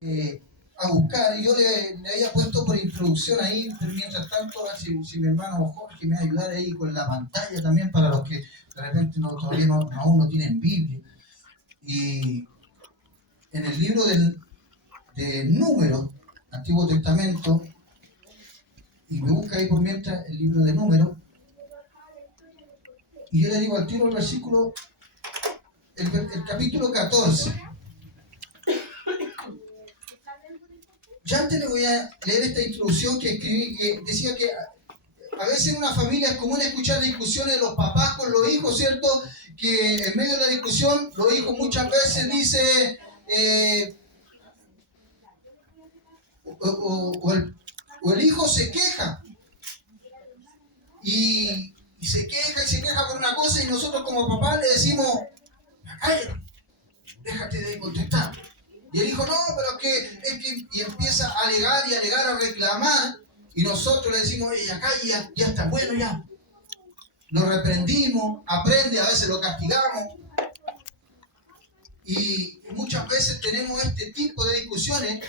a buscar. Yo le había puesto por introducción ahí, pero mientras tanto, a ver si mi hermano Jorge me va a ayudar ahí con la pantalla también para los que de repente todavía aún no tienen Biblia. Y en el libro de Números, Antiguo Testamento, y me busca ahí por mientras el libro de Números, y yo le digo al tiro el versículo, el capítulo 14. Ya antes le voy a leer esta introducción que escribí, que decía que a veces en una familia es común escuchar discusiones de los papás con los hijos, ¿cierto? Que en medio de la discusión los hijos muchas veces dicen, o el hijo se queja y se queja por una cosa y nosotros como papás le decimos, cállate, déjate de contestar. Y el hijo, no, pero es que, y empieza a alegar, a reclamar, y nosotros le decimos, oye, acá ya está bueno ya. Lo reprendimos, aprende, a veces lo castigamos. Y muchas veces tenemos este tipo de discusiones,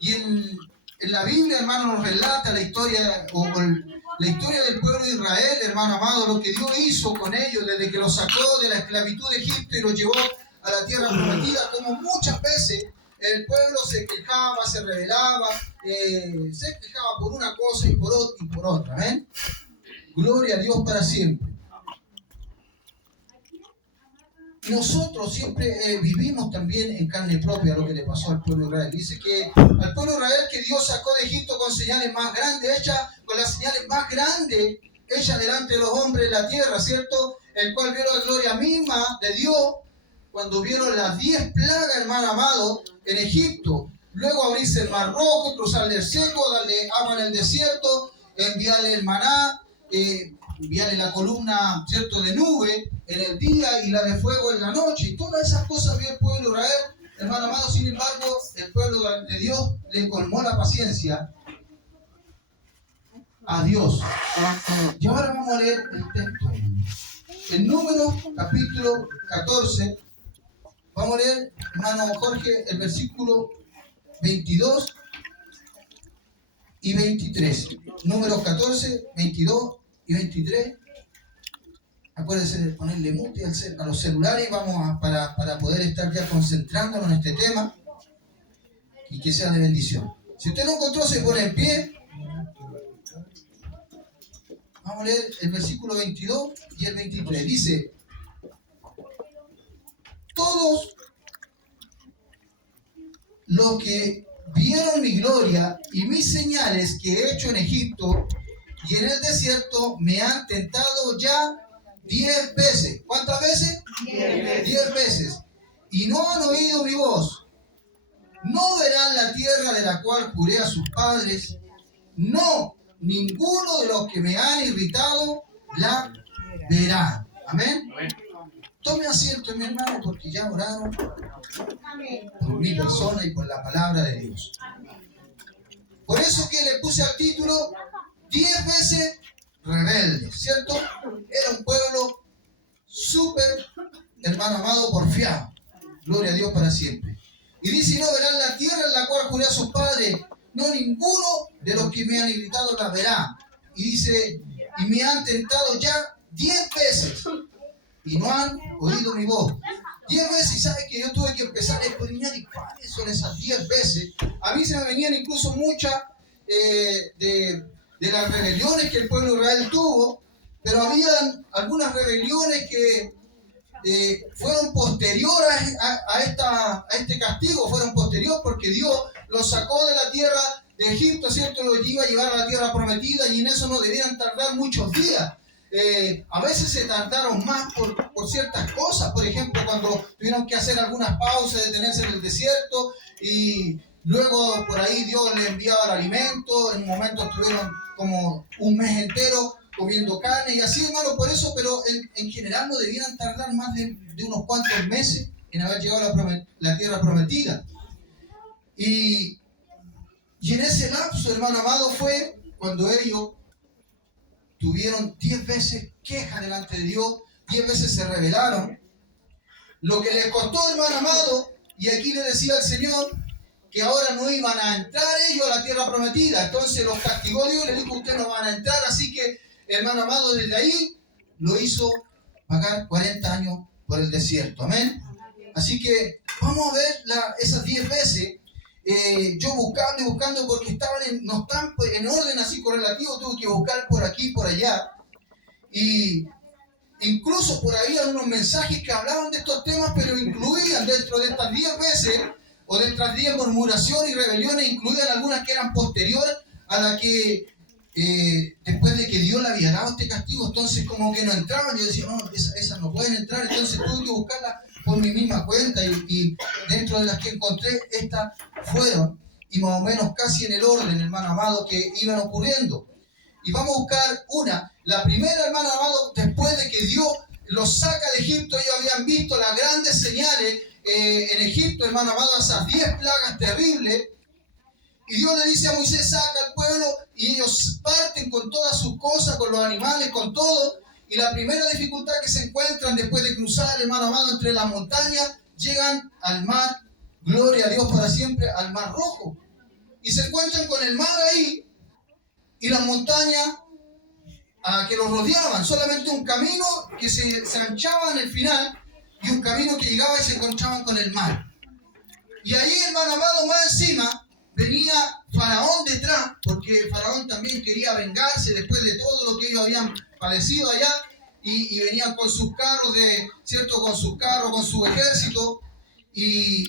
y en la Biblia, hermano, nos relata la historia, la historia del pueblo de Israel, hermano amado, lo que Dios hizo con ellos desde que los sacó de la esclavitud de Egipto y los llevó a la tierra prometida, como muchas veces el pueblo se quejaba, se rebelaba, se quejaba por una cosa y por otra. ¿Ven? Gloria a Dios para siempre. Nosotros siempre vivimos también en carne propia lo que le pasó al pueblo de Israel. Dice que al pueblo de Israel que Dios sacó de Egipto con señales más grandes, con las señales más grandes, hechas delante de los hombres de la tierra, ¿cierto? El cual vio la gloria misma de Dios cuando vieron las 10 plagas, hermano amado, en Egipto. Luego abrirse el mar rojo, cruzarle el seco, darle agua en el desierto, enviarle el maná, enviarle la columna, ¿cierto?, de nube en el día y la de fuego en la noche. Y todas esas cosas vio el pueblo de Israel, hermano amado. Sin embargo, el pueblo de Dios le colmó la paciencia a Dios. Y ahora vamos a leer el texto. En Números, capítulo 14, vamos a leer, hermano Jorge, el versículo 22 y 23. Números 14, 22 y 23. Acuérdense de ponerle mute a los celulares para poder estar ya concentrándonos en este tema y que sea de bendición. Si usted no encontró, se pone en pie. Vamos a leer el versículo 22 y el 23. Dice: todos los que vieron mi gloria y mis señales que he hecho en Egipto y en el desierto me han tentado ya 10 veces. ¿Cuántas veces? 10 veces. Y no han oído mi voz. No verán la tierra de la cual juré a sus padres. No, ninguno de los que me han irritado la verá. Amén. Tome asiento, mi hermano, porque ya oraron por mi persona y por la palabra de Dios. Por eso que le puse al título 10 veces rebelde, ¿cierto? Era un pueblo súper, hermano amado, porfiado. Gloria a Dios para siempre. Y dice: no verán la tierra en la cual juré a sus padres. No, ninguno de los que me han irritado la verá. Y dice: y me han tentado ya 10 veces. Y no han oído mi voz. 10 veces, y sabe que yo tuve que empezar a escudriñar. ¿Y cuáles son esas 10 veces? A mí se me venían incluso muchas de las rebeliones que el pueblo de Israel tuvo, pero habían algunas rebeliones que fueron posteriores a este castigo, fueron posteriores porque Dios los sacó de la tierra de Egipto, ¿cierto? Los iba a llevar a la tierra prometida y en eso no debían tardar muchos días. A veces se tardaron más por ciertas cosas, por ejemplo, cuando tuvieron que hacer algunas pausas, detenerse en el desierto y luego por ahí Dios les enviaba el alimento. En un momento estuvieron como un mes entero comiendo carne y así, hermano, por eso, pero en general no debieran tardar más de unos cuantos meses en haber llegado a la tierra prometida. Y en ese lapso, hermano amado, fue cuando ellos tuvieron 10 veces queja delante de Dios, 10 veces se rebelaron. Lo que les costó, hermano amado, y aquí le decía al Señor que ahora no iban a entrar ellos a la tierra prometida. Entonces los castigó Dios y les dijo, ustedes no van a entrar. Así que, hermano amado, desde ahí lo hizo pagar 40 años por el desierto. Amén. Así que vamos a ver esas 10 veces. Yo buscando y buscando porque no están en orden así correlativo, tuve que buscar por aquí y por allá. Y incluso por ahí había unos mensajes que hablaban de estos temas, pero incluían dentro de estas 10 veces, o de estas 10 murmuraciones y rebeliones, incluían algunas que eran posteriores a la que, después de que Dios le había dado este castigo, entonces como que no entraban. Yo decía, no, esas no pueden entrar, entonces tuve que buscarlas por mi misma cuenta, y dentro de las que encontré, estas fueron, y más o menos casi en el orden, hermano amado, que iban ocurriendo. Y vamos a buscar una. La primera, hermano amado, después de que Dios los saca de Egipto, ellos habían visto las grandes señales en Egipto, hermano amado, esas 10 plagas terribles. Y Dios le dice a Moisés, saca al pueblo, y ellos parten con todas sus cosas, con los animales, con todo. Y la primera dificultad que se encuentran después de cruzar, hermano amado, entre las montañas, llegan al mar, gloria a Dios para siempre, al mar Rojo. Y se encuentran con el mar ahí, y las montañas que los rodeaban, solamente un camino que se anchaba en el final, y un camino que llegaba y se encontraban con el mar. Y ahí, hermano amado, más encima, venía Faraón detrás, porque Faraón también quería vengarse después de todo lo que ellos habían padecido allá, y venían con sus carros, ¿cierto? Con sus carros, con su ejército, y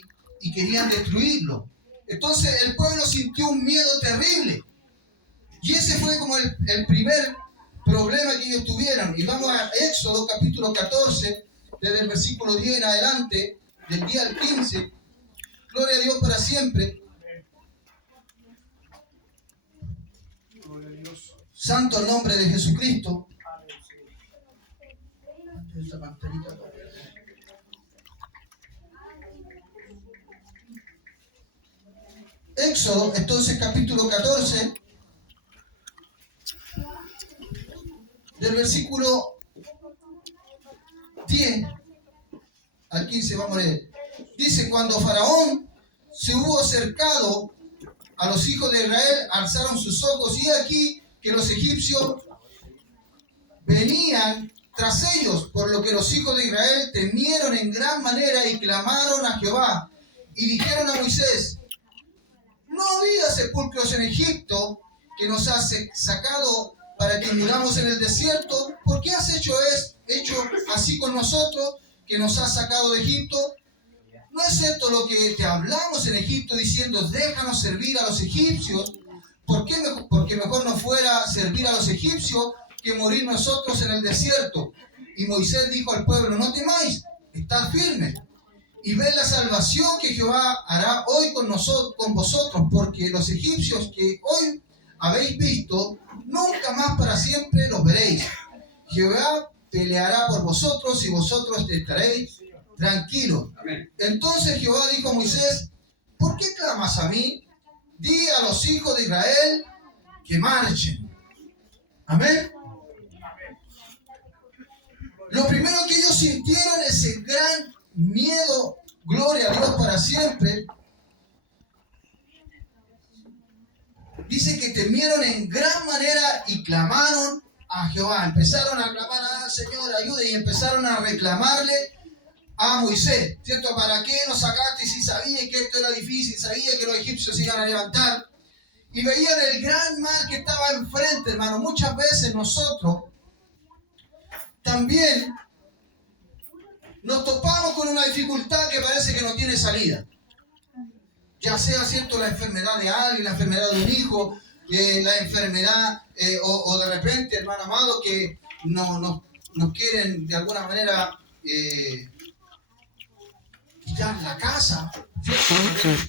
querían destruirlo. Entonces el pueblo sintió un miedo terrible. Y ese fue como el primer problema que ellos tuvieron. Y vamos a Éxodo capítulo 14, desde el versículo 10 en adelante, del día al 15. Gloria a Dios para siempre. Santo el nombre de Jesucristo. Éxodo, entonces capítulo 14, del versículo 10 al 15, vamos a leer. Dice, cuando Faraón se hubo acercado a los hijos de Israel, alzaron sus ojos, y aquí que los egipcios venían tras ellos, por lo que los hijos de Israel temieron en gran manera y clamaron a Jehová, y dijeron a Moisés, no había sepulcros en Egipto que nos has sacado para que muramos en el desierto. ¿Por qué has hecho así con nosotros, que nos has sacado de Egipto? ¿No es esto lo que te hablamos en Egipto, diciendo, déjanos servir a los egipcios? Porque mejor no fuera servir a los egipcios que morir nosotros en el desierto. Y Moisés dijo al pueblo, no temáis, estad firmes, y ved la salvación que Jehová hará hoy con vosotros, porque los egipcios que hoy habéis visto, nunca más para siempre los veréis. Jehová peleará por vosotros, y vosotros estaréis tranquilos. Amén. Entonces Jehová dijo a Moisés, ¿por qué clamas a mí? Di a los hijos de Israel que marchen. Amén. Lo primero que ellos sintieron es el gran miedo, gloria a Dios para siempre. Dice que temieron en gran manera y clamaron a Jehová. Empezaron a clamar, Señor, ayude, y empezaron a reclamarle a Moisés, ¿cierto? ¿Para qué nos sacaste si sabías que esto era difícil? Sabías que los egipcios se iban a levantar. Y veían el gran mar que estaba enfrente, hermano. Muchas veces nosotros también nos topamos con una dificultad que parece que no tiene salida. Ya sea, ¿cierto?, la enfermedad de alguien, la enfermedad de un hijo, la enfermedad, o de repente, hermano amado, que nos quieren de alguna manera quitar la casa, ¿cierto?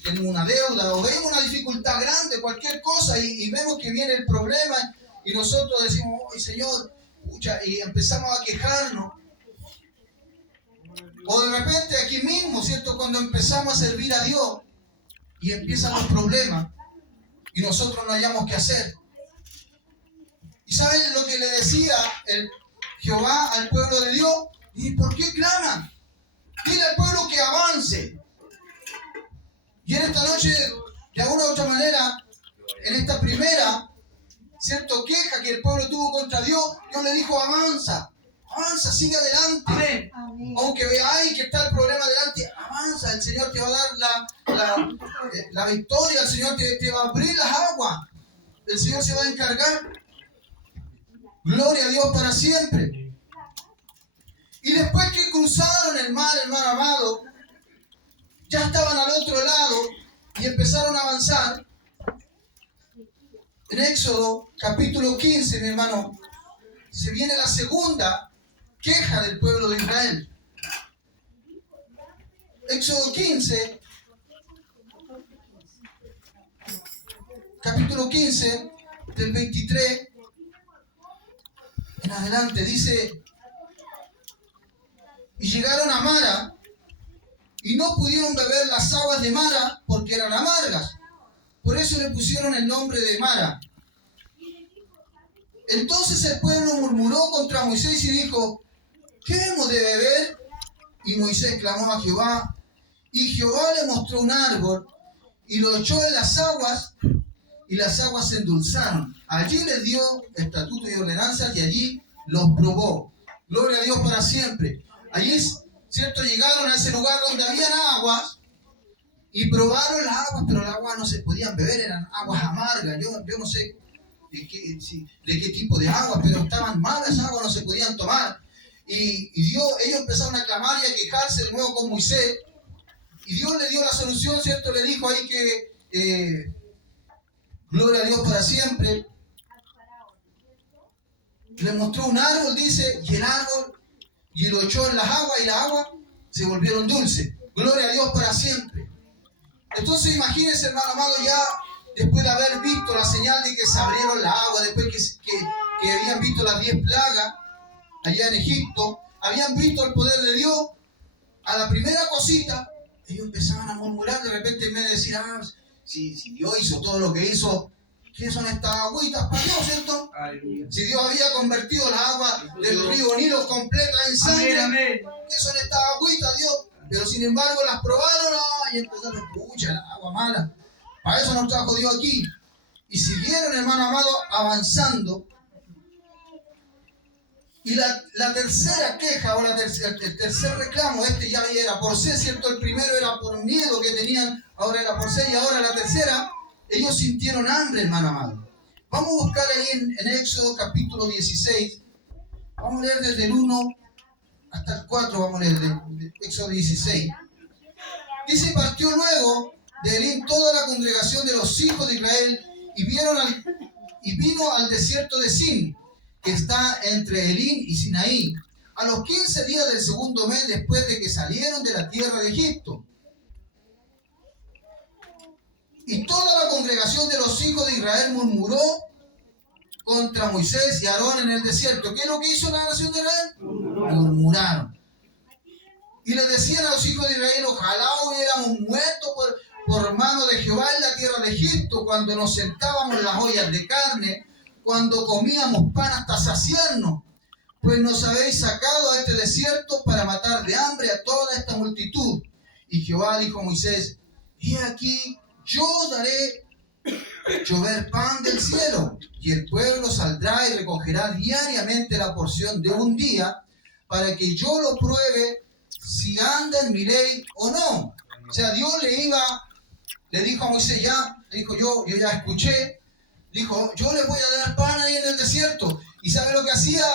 Tenemos una deuda, o vemos una dificultad grande, cualquier cosa, y vemos que viene el problema, y nosotros decimos, ¡ay, Señor! Pucha, y empezamos a quejarnos. O de repente aquí mismo, ¿cierto?, cuando empezamos a servir a Dios y empiezan los problemas y nosotros no hayamos qué hacer. ¿Y saben lo que le decía el Jehová al pueblo de Dios? ¿Y por qué claman? Dile al pueblo que avance. Y en esta noche De alguna u otra manera, en esta primera, ¿cierto?, queja que el pueblo tuvo contra Dios, Dios le dijo, avanza, avanza, sigue adelante. Amén. Aunque veáis que está el problema delante, avanza, el Señor te va a dar la victoria, el Señor te va a abrir las aguas, el Señor se va a encargar. Gloria a Dios para siempre. Y después que cruzaron el mar, hermano amado, ya estaban al otro lado y empezaron a avanzar. En Éxodo capítulo 15, mi hermano, se viene la segunda queja del pueblo de Israel. Éxodo 15, capítulo 15, del 23 en adelante, dice: y llegaron a Mara, y no pudieron beber las aguas de Mara porque eran amargas. Por eso le pusieron el nombre de Mara. Entonces el pueblo murmuró contra Moisés y dijo: ¿qué hemos de beber? Y Moisés clamó a Jehová, y Jehová le mostró un árbol, y lo echó en las aguas, y las aguas se endulzaron. Allí les dio estatutos y ordenanzas, y allí los probó. Gloria a Dios para siempre. Allí, ¿cierto?, llegaron a ese lugar donde habían aguas, y probaron las aguas, pero las aguas no se podían beber, eran aguas amargas. Yo no sé de qué tipo de agua, pero estaban malas esas aguas, no se podían tomar. Y ellos empezaron a clamar y a quejarse de nuevo con Moisés, y Dios le dio la solución, ¿cierto? Le dijo ahí que, gloria a Dios para siempre, le mostró un árbol, dice, y el árbol, y lo echó en las aguas, y las aguas se volvieron dulces. Gloria a Dios para siempre. Entonces imagínense, hermano amado, ya después de haber visto la señal de que se abrieron las aguas, después que habían visto las 10 plagas allá en Egipto, habían visto el poder de Dios, a la primera cosita, ellos empezaban a murmurar de repente, en vez de decir, si Dios hizo todo lo que hizo, ¿qué son estas agüitas para Dios, cierto? Aleluya. Si Dios había convertido las aguas del río Nilo completas en sangre, Amén. ¿qué son estas agüitas, Dios? Pero sin embargo las probaron y empezaron, escucha, la agua mala. Para eso nos trajo Dios aquí. Y siguieron, hermano amado, avanzando. Y la tercera queja, o el tercer reclamo, ya era por sed, ¿cierto? El primero era por miedo que tenían, ahora era por sed, y ahora la tercera, ellos sintieron hambre, hermano amado. Vamos a buscar ahí en Éxodo capítulo 16, vamos a leer desde el 1 hasta el 4, vamos a leer de Éxodo 16. Dice: partió luego de Elín toda la congregación de los hijos de Israel y vino al desierto de Sin, que está entre Elín y Sinaí, a los 15 días del segundo mes después de que salieron de la tierra de Egipto. Y toda la congregación de los hijos de Israel murmuró contra Moisés y Aarón en el desierto. ¿Qué es lo que hizo la nación de Israel? Murmuraron. Y les decían a los hijos de Israel: ojalá hubiéramos muerto por mano de Jehová en la tierra de Egipto, cuando nos sentábamos en las ollas de carne, cuando comíamos pan hasta saciarnos, pues nos habéis sacado a este desierto para matar de hambre a toda esta multitud. Y Jehová dijo a Moisés: he aquí, yo daré llover pan del cielo, y el pueblo saldrá y recogerá diariamente la porción de un día, para que yo lo pruebe si anda en mi ley o no. O sea, Dios le dijo a Moisés, yo ya escuché, dijo, yo le voy a dar pan ahí en el desierto. ¿Y sabe lo que hacía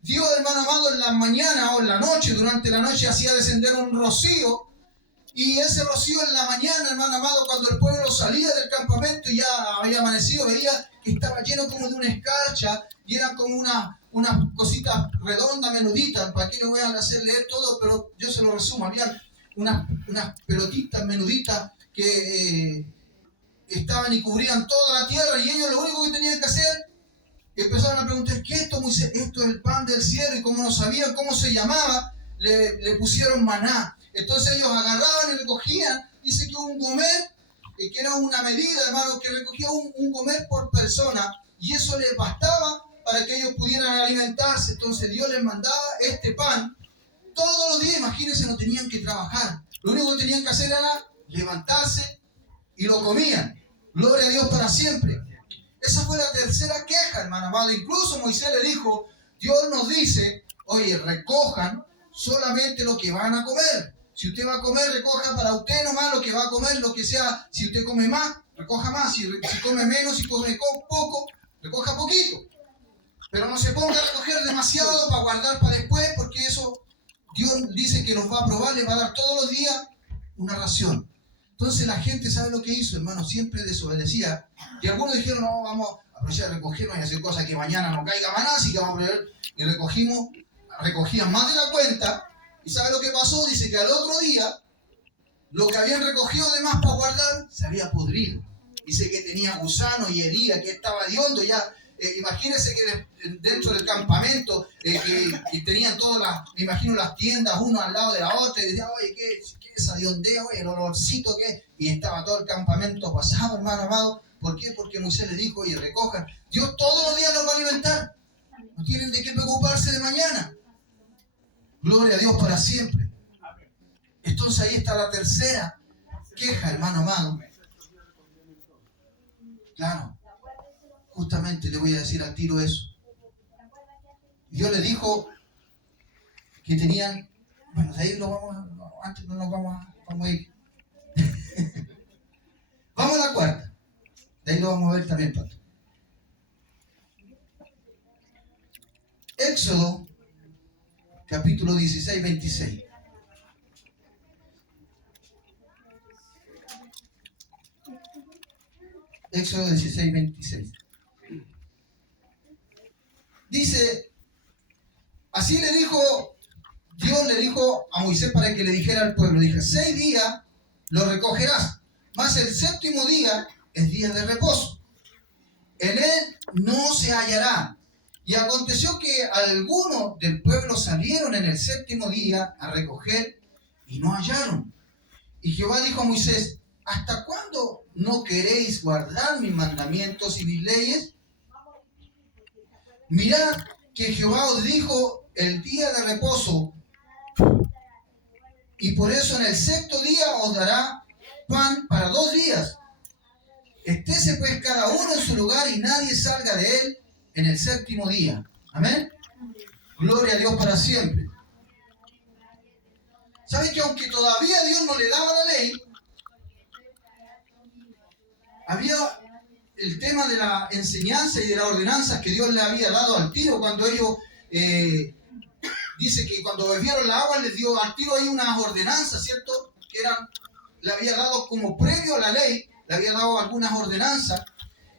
Dios, hermano amado? En la mañana o en la noche, durante la noche, hacía descender un rocío. Y ese rocío en la mañana, hermano amado, cuando el pueblo salía del campamento y ya había amanecido, veía que estaba lleno como de una escarcha, y eran como unas cositas redondas, menuditas. Para aquí no voy a hacer leer todo, pero yo se lo resumo. Había unas pelotitas menuditas que estaban y cubrían toda la tierra, y ellos lo único que tenían que hacer, empezaron a preguntar: ¿qué es esto, Moisés? Esto es el pan del cielo. Y como no sabían cómo se llamaba, le pusieron maná. Entonces ellos agarraban y recogían, dice que un gomer, que era una medida, hermano, que recogía un gomer por persona, y eso les bastaba para que ellos pudieran alimentarse. Entonces Dios les mandaba este pan todos los días. Imagínense, no tenían que trabajar, lo único que tenían que hacer era levantarse y lo comían. Gloria a Dios para siempre. Esa fue la tercera queja, hermano amado. Incluso Moisés le dijo, Dios nos dice, oye, recojan solamente lo que van a comer. Si usted va a comer, recoja para usted nomás lo que va a comer, lo que sea. Si usted come más, recoja más. Si come menos, si come poco, recoja poquito. Pero no se ponga a recoger demasiado para guardar para después, porque eso Dios dice que nos va a probar, le va a dar todos los días una ración. Entonces la gente, ¿sabe lo que hizo, hermano? Siempre desobedecía. Y algunos dijeron, no, vamos a aprovechar de recogernos y hacer cosas que mañana no caiga maná, así que vamos a proveer. Y recogían más de la cuenta. ¿Y sabe lo que pasó? Dice que al otro día, lo que habían recogido de más para guardar, se había podrido. Dice que tenía gusano y herida, que estaba hediondo ya. Imagínense que dentro del campamento, que tenían todas me imagino las tiendas, uno al lado de la otra, y decían, oye, ¿qué es esa hediondez? Oye, el olorcito, ¿qué? Y estaba todo el campamento pasado, hermano amado. ¿Por qué? Porque Moisés le dijo, oye, recojan. Dios todos los días los va a alimentar. No tienen de qué preocuparse de mañana. Gloria a Dios para siempre. Entonces ahí está la tercera queja, hermano amado. Claro. Justamente le voy a decir al tiro eso. Dios le dijo que tenían, bueno, de ahí lo vamos a, antes no nos vamos a ir. Vamos a la cuarta. De ahí lo vamos a ver también, Pato. Éxodo, capítulo 16, 26. Éxodo 16, 26. Dice, así Dios le dijo a Moisés para que le dijera al pueblo, dije, 6 días lo recogerás, mas el séptimo día es día de reposo. En él no se hallará. Y aconteció que algunos del pueblo salieron en el séptimo día a recoger y no hallaron. Y Jehová dijo a Moisés, ¿hasta cuándo no queréis guardar mis mandamientos y mis leyes? Mirad que Jehová os dijo el día de reposo, y por eso en el sexto día os dará pan para 2 días. Estése pues cada uno en su lugar y nadie salga de él en el séptimo día. Amén. Gloria a Dios para siempre. ¿Sabe que aunque todavía Dios no le daba la ley, había el tema de la enseñanza y de las ordenanzas que Dios le había dado al tiro cuando ellos, dice que cuando bebieron la agua les dio al tiro ahí unas ordenanzas, ¿cierto? Que le había dado como previo a la ley, le había dado algunas ordenanzas,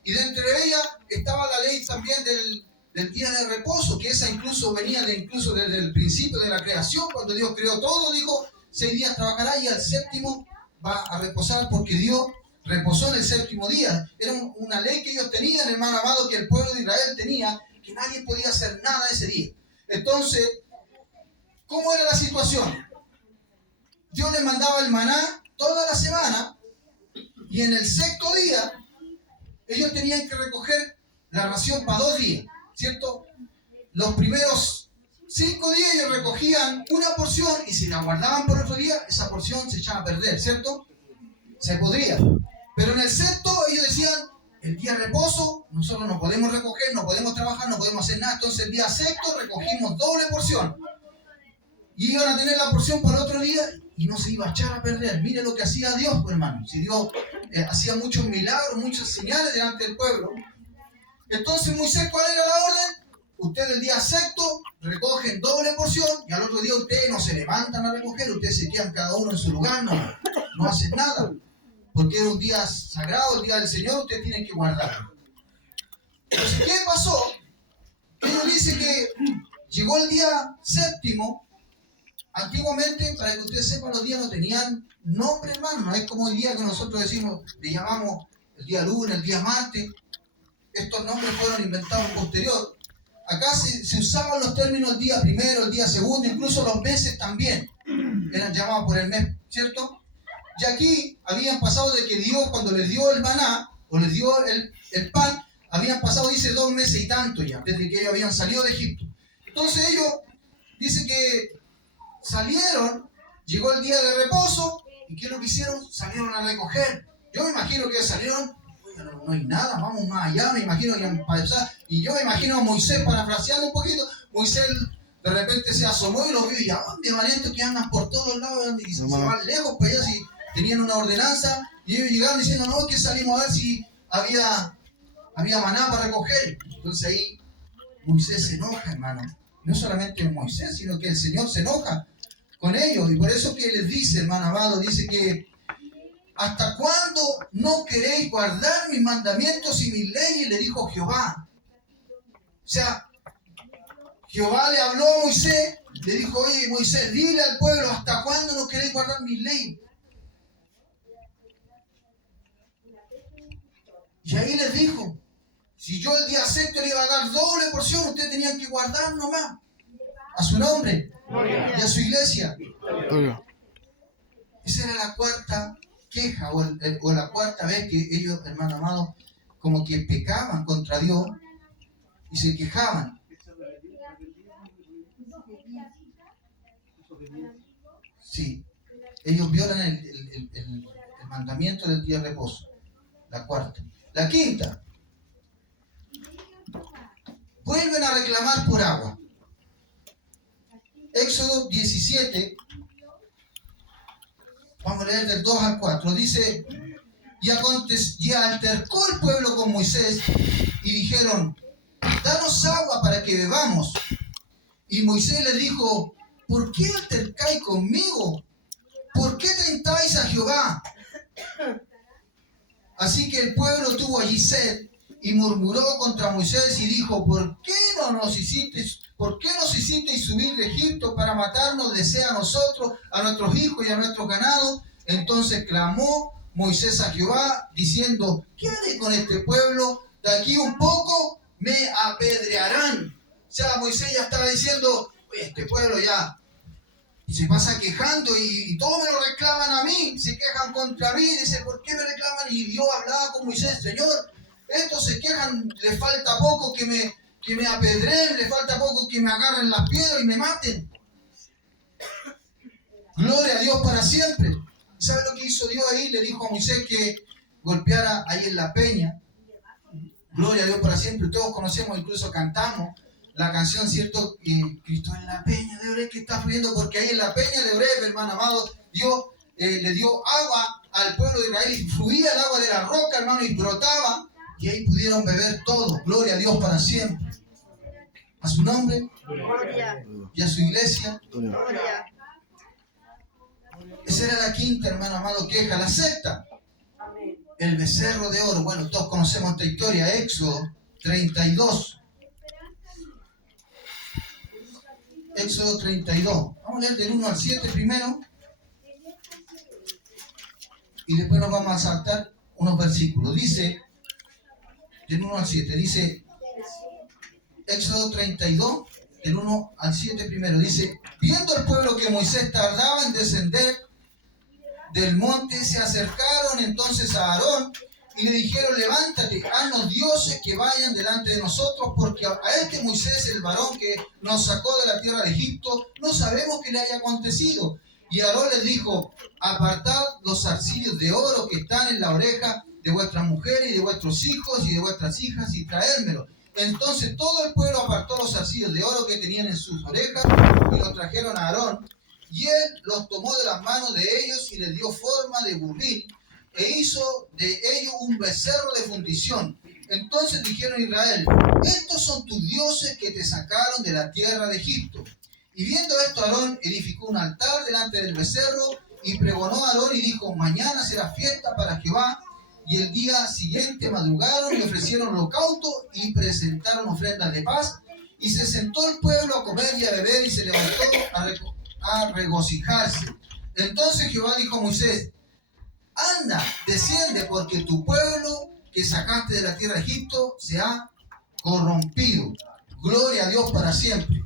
y dentro de ellas estaba la ley también del día de reposo, que esa incluso venía incluso desde el principio de la creación, cuando Dios creó todo, dijo, 6 días trabajará y al séptimo va a reposar, porque Dios reposó en el séptimo día. Era una ley que ellos tenían, hermano amado, que el pueblo de Israel tenía, que nadie podía hacer nada ese día. Entonces, ¿cómo era la situación? Dios les mandaba el maná toda la semana, y en el sexto día ellos tenían que recoger la ración para 2 días, ¿cierto? Los primeros 5 días ellos recogían una porción, y si la guardaban por otro día, esa porción se echaba a perder, ¿cierto? Se podría. Pero en el sexto ellos decían, el día de reposo, nosotros no podemos recoger, no podemos trabajar, no podemos hacer nada. Entonces el día sexto recogimos doble porción. Y iban a tener la porción para el otro día y no se iba a echar a perder. Mire lo que hacía Dios, pues, hermano. Si Dios hacía muchos milagros, muchas señales delante del pueblo. Entonces Moisés, ¿cuál era la orden? Ustedes el día sexto recogen doble porción y al otro día ustedes no se levantan a recoger, ustedes se quedan cada uno en su lugar, no hacen nada. Porque es un día sagrado, el día del Señor, ustedes tienen que guardarlo. Entonces, ¿qué pasó? Ellos dicen que llegó el día séptimo. Antiguamente, para que ustedes sepan, los días no tenían nombre, hermano. No es como el día que nosotros decimos, le llamamos el día lunes, el día martes. Estos nombres fueron inventados posterior. Acá se usaban los términos el día primero, el día segundo, incluso los meses también. Eran llamados por el mes, ¿cierto? Y aquí habían pasado de que Dios, cuando les dio el maná, o les dio el pan, habían pasado, dice, 2 meses y tanto ya, desde que ellos habían salido de Egipto. Entonces ellos, dice que salieron, llegó el día de reposo, ¿y qué es lo que hicieron? Salieron a recoger. Yo me imagino que salieron, no hay nada, vamos más allá, me imagino, y yo me imagino a Moisés, parafraseando un poquito, Moisés de repente se asomó y lo vio, y ¿a dónde van estos que andan por todos lados? Y se van lejos para allá, si tenían una ordenanza, y ellos llegaron diciendo, no, que salimos a ver si había maná para recoger. Entonces ahí Moisés se enoja, hermano. No solamente Moisés, sino que el Señor se enoja con ellos. Y por eso que les dice, hermano amado, dice que ¿hasta cuándo no queréis guardar mis mandamientos y mis leyes? Le dijo Jehová. O sea, Jehová le habló a Moisés, le dijo, oye Moisés, dile al pueblo, ¿hasta cuándo no queréis guardar mis leyes? Y ahí les dijo, si yo el día sexto le iba a dar doble porción, ustedes tenían que guardar nomás a su nombre y a su iglesia. Esa era la cuarta queja o la cuarta vez que ellos, hermano amado, como que pecaban contra Dios y se quejaban. Sí, ellos violan el mandamiento del día de reposo. La cuarta. La quinta. Vuelven a reclamar por agua. Éxodo 17. Vamos a leer del 2 al 4. Dice, y altercó el pueblo con Moisés y dijeron, danos agua para que bebamos. Y Moisés les dijo, ¿por qué altercáis conmigo? ¿Por qué tentáis a Jehová? Así que el pueblo tuvo allí sed y murmuró contra Moisés y dijo, ¿por qué nos hicisteis subir de Egipto para matarnos de sed a nosotros, a nuestros hijos y a nuestros ganados? Entonces clamó Moisés a Jehová diciendo, ¿qué haré con este pueblo? De aquí un poco me apedrearán. O sea, Moisés ya estaba diciendo, oye, este pueblo ya se pasa quejando y todos me lo reclaman a mí, se quejan contra mí, dice, ¿por qué me reclaman? Y Dios hablaba con Moisés, Señor, estos se quejan, les falta poco que me apedreen, les falta poco que me agarren las piedras y me maten. Gloria a Dios para siempre. ¿Sabe lo que hizo Dios ahí? Le dijo a Moisés que golpeara ahí en la peña. Gloria a Dios para siempre. Todos conocemos, incluso cantamos la canción, ¿cierto? Cristo en la peña de Oreb que está fluyendo, porque ahí en la peña de Oreb, hermano amado, Dios le dio agua al pueblo de Israel y fluía el agua de la roca, hermano, y brotaba, y ahí pudieron beber todo. Gloria a Dios para siempre. A su nombre. Gloria. Y a su iglesia. Gloria. Esa era la quinta, hermano amado, queja. La sexta, el becerro de oro. Bueno, todos conocemos esta historia, Éxodo 32. Éxodo 32. Vamos a leer del 1 al 7 primero. Y después nos vamos a saltar unos versículos. Dice, del 1 al 7, dice, Éxodo 32, del 1 al 7 primero. Dice, viendo el pueblo que Moisés tardaba en descender del monte, se acercaron entonces a Aarón y le dijeron, levántate, haznos dioses que vayan delante de nosotros, porque a este Moisés, el varón que nos sacó de la tierra de Egipto, no sabemos qué le haya acontecido. Y Aarón les dijo, apartad los zarcillos de oro que están en la oreja de vuestras mujeres y de vuestros hijos y de vuestras hijas y traérmelo. Entonces todo el pueblo apartó los zarcillos de oro que tenían en sus orejas y los trajeron a Aarón. Y él los tomó de las manos de ellos y les dio forma de burril e hizo de ellos un becerro de fundición. Entonces dijeron a Israel, estos son tus dioses que te sacaron de la tierra de Egipto. Y viendo esto, Aarón edificó un altar delante del becerro y pregonó a Aarón y dijo, mañana será fiesta para Jehová. Y el día siguiente madrugaron y ofrecieron holocausto y presentaron ofrendas de paz. Y se sentó el pueblo a comer y a beber y se levantó a regocijarse. Entonces Jehová dijo a Moisés, anda, desciende, porque tu pueblo que sacaste de la tierra de Egipto se ha corrompido. Gloria a Dios para siempre.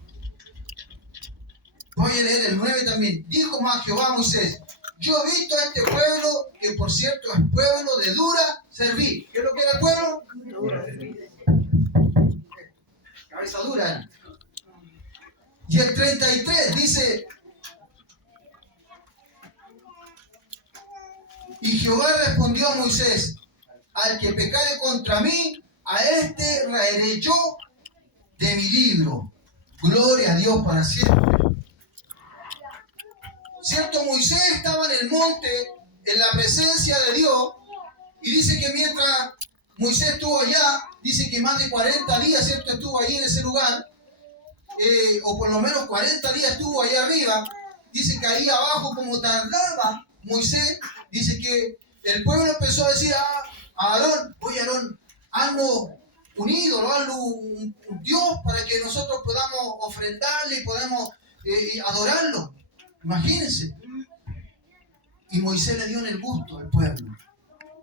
Voy a leer el 9 también. Dijo más Jehová a Moisés, yo he visto a este pueblo, que por cierto es pueblo de dura servir. ¿Qué es lo que era el pueblo? Dura. Cabeza dura. Y el 33 dice, y Jehová respondió a Moisés, al que pecare contra mí, a este raeré yo de mi libro. Gloria a Dios para siempre. ¿Cierto? Moisés estaba en el monte, en la presencia de Dios, y dice que mientras Moisés estuvo allá, dice que más de 40 días, ¿cierto?, estuvo ahí en ese lugar, o por lo menos 40 días estuvo allá arriba. Dice que ahí abajo, como tardaba Moisés, dice que el pueblo empezó a decir a Aarón: oye, Aarón, haznos un ídolo, haznos un Dios para que nosotros podamos ofrendarle y podamos adorarlo. Imagínense. Y Moisés le dio en el gusto al pueblo.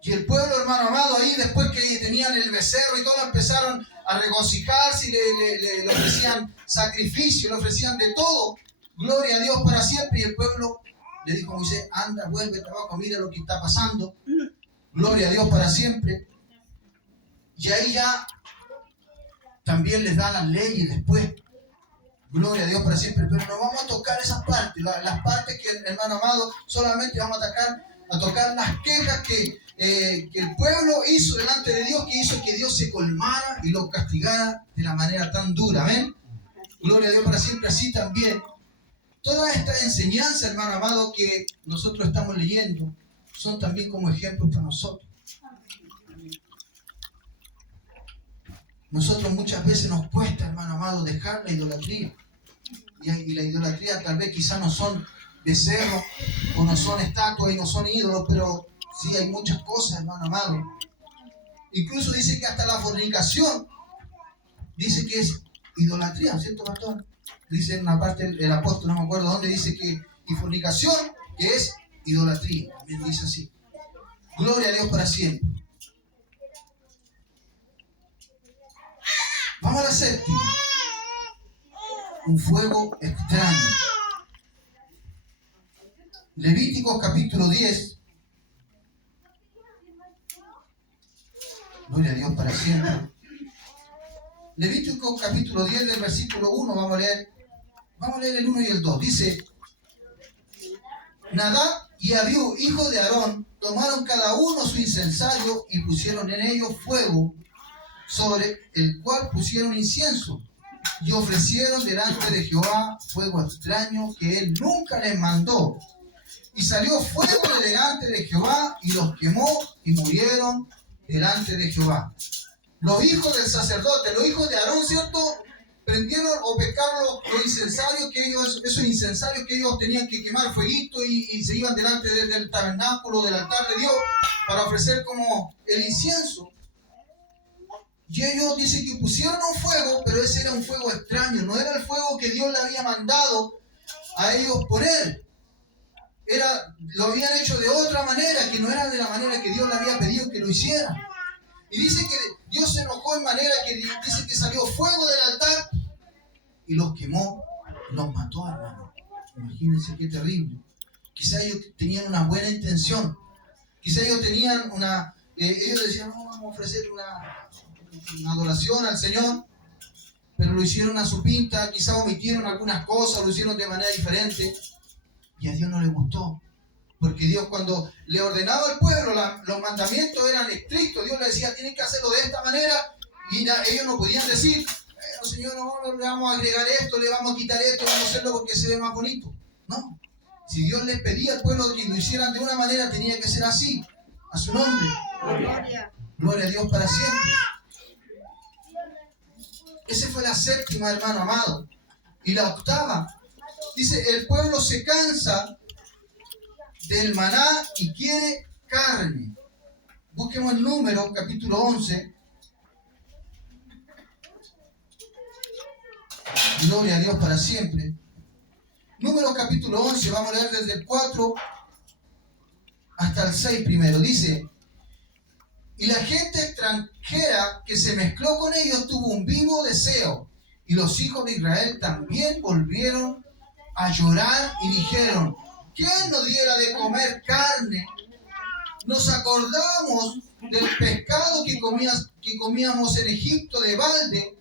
Y el pueblo, hermano amado, ahí después que tenían el becerro y todo, empezaron a regocijarse y le ofrecían sacrificio, le ofrecían de todo. Gloria a Dios para siempre. Y el pueblo le dijo a Moisés: anda, vuélvete abajo, mira lo que está pasando. Gloria a Dios para siempre. Y ahí ya también les da las leyes después. Gloria a Dios para siempre. Pero no vamos a tocar esas partes, las partes que, hermano amado, solamente vamos a tocar las quejas que el pueblo hizo delante de Dios, que hizo que Dios se colmara y lo castigara de la manera tan dura. Amén. Gloria a Dios para siempre. Así también, toda esta enseñanza, hermano amado, que nosotros estamos leyendo, son también como ejemplos para nosotros. Nosotros muchas veces nos cuesta, hermano amado, dejar la idolatría. Y la idolatría tal vez quizás no son becerros, o no son estatuas y no son ídolos, pero sí hay muchas cosas, hermano amado. Incluso dice que hasta la fornicación, dice que es idolatría, ¿cierto, pastor? Dice en una parte el apóstol, no me acuerdo dónde, dice que y fornicación, que es idolatría. También dice así. Gloria a Dios para siempre. Vamos a la séptima. Un fuego extraño. Levíticos capítulo 10. Gloria a Dios para siempre. Levíticos capítulo 10 del versículo 1, vamos a leer el 1 y el 2. Dice: Nadab y Abiú, hijos de Aarón, tomaron cada uno su incensario y pusieron en ellos fuego, sobre el cual pusieron incienso, y ofrecieron delante de Jehová fuego extraño que él nunca les mandó. Y salió fuego de delante de Jehová y los quemó y murieron delante de Jehová. Los hijos del sacerdote, los hijos de Aarón, ¿cierto?, prendieron o pescaron los incensarios esos incensarios que ellos tenían que quemar fueguito y se iban delante del tabernáculo, del altar de Dios, para ofrecer como el incienso. Y ellos dicen que pusieron un fuego, pero ese era un fuego extraño, no era el fuego que Dios le había mandado a ellos poner. Lo habían hecho de otra manera, que no era de la manera que Dios le había pedido que lo hiciera. Y dice que Dios se enojó en manera que dice que salió fuego del altar y los quemó, los mató, hermano. Imagínense qué terrible. Quizá ellos tenían una buena intención. Quizá ellos tenían ellos decían: no, vamos a ofrecer una adoración al Señor, pero lo hicieron a su pinta, quizá omitieron algunas cosas, lo hicieron de manera diferente, y a Dios no le gustó. Porque Dios, cuando le ordenaba al pueblo, los mandamientos eran estrictos. Dios le decía: tienen que hacerlo de esta manera, y ellos no podían decir: bueno, Señor, no, le vamos a agregar esto, le vamos a quitar esto, vamos a hacerlo porque se ve más bonito. No. Si Dios les pedía al pueblo que lo hicieran de una manera, tenía que ser así, a su nombre. Gloria a Dios para siempre. Esa fue la séptima, hermano amado. Y la octava, dice: el pueblo se cansa del maná y quiere carne. Busquemos el Número, capítulo 11. Gloria a Dios para siempre. Número capítulo 11, vamos a leer desde el 4 hasta el 6 primero. Dice: y la gente extranjera que se mezcló con ellos tuvo un vivo deseo, y los hijos de Israel también volvieron a llorar y dijeron: ¿quién nos diera de comer carne? Nos acordamos del pescado que comíamos en Egipto de balde,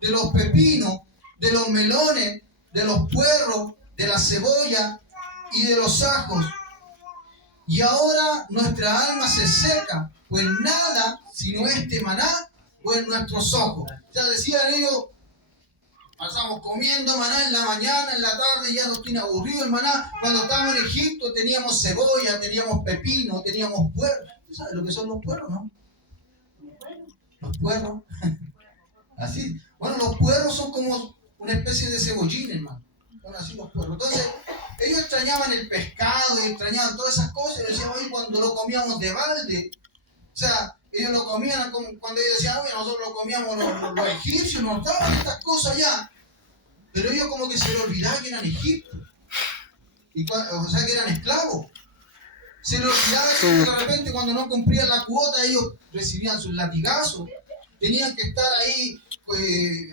de los pepinos, de los melones, de los puerros, de la cebolla y de los ajos. Y ahora nuestra alma se seca, pues nada sino este maná o en nuestros ojos. Ya decían ellos, pasamos comiendo maná en la mañana, en la tarde, ya nos tiene aburrido el maná. Cuando estábamos en Egipto teníamos cebolla, teníamos pepino, teníamos puerros. ¿Tú sabes lo que son los puerros, no? Los puerros. Así. Bueno, los puerros son como una especie de cebollín, hermano. Son así los puerros. Entonces, ellos extrañaban el pescado, extrañaban todas esas cosas. Y decían, oye, cuando lo comíamos de balde, o sea, ellos lo comían como cuando ellos decían, oye, nosotros lo comíamos los egipcios, nos daban estas cosas ya. Pero ellos como que se les olvidaba que eran Egipto. O sea, que eran esclavos. Se les olvidaba que de repente cuando no cumplían la cuota, ellos recibían sus latigazos. Tenían que estar ahí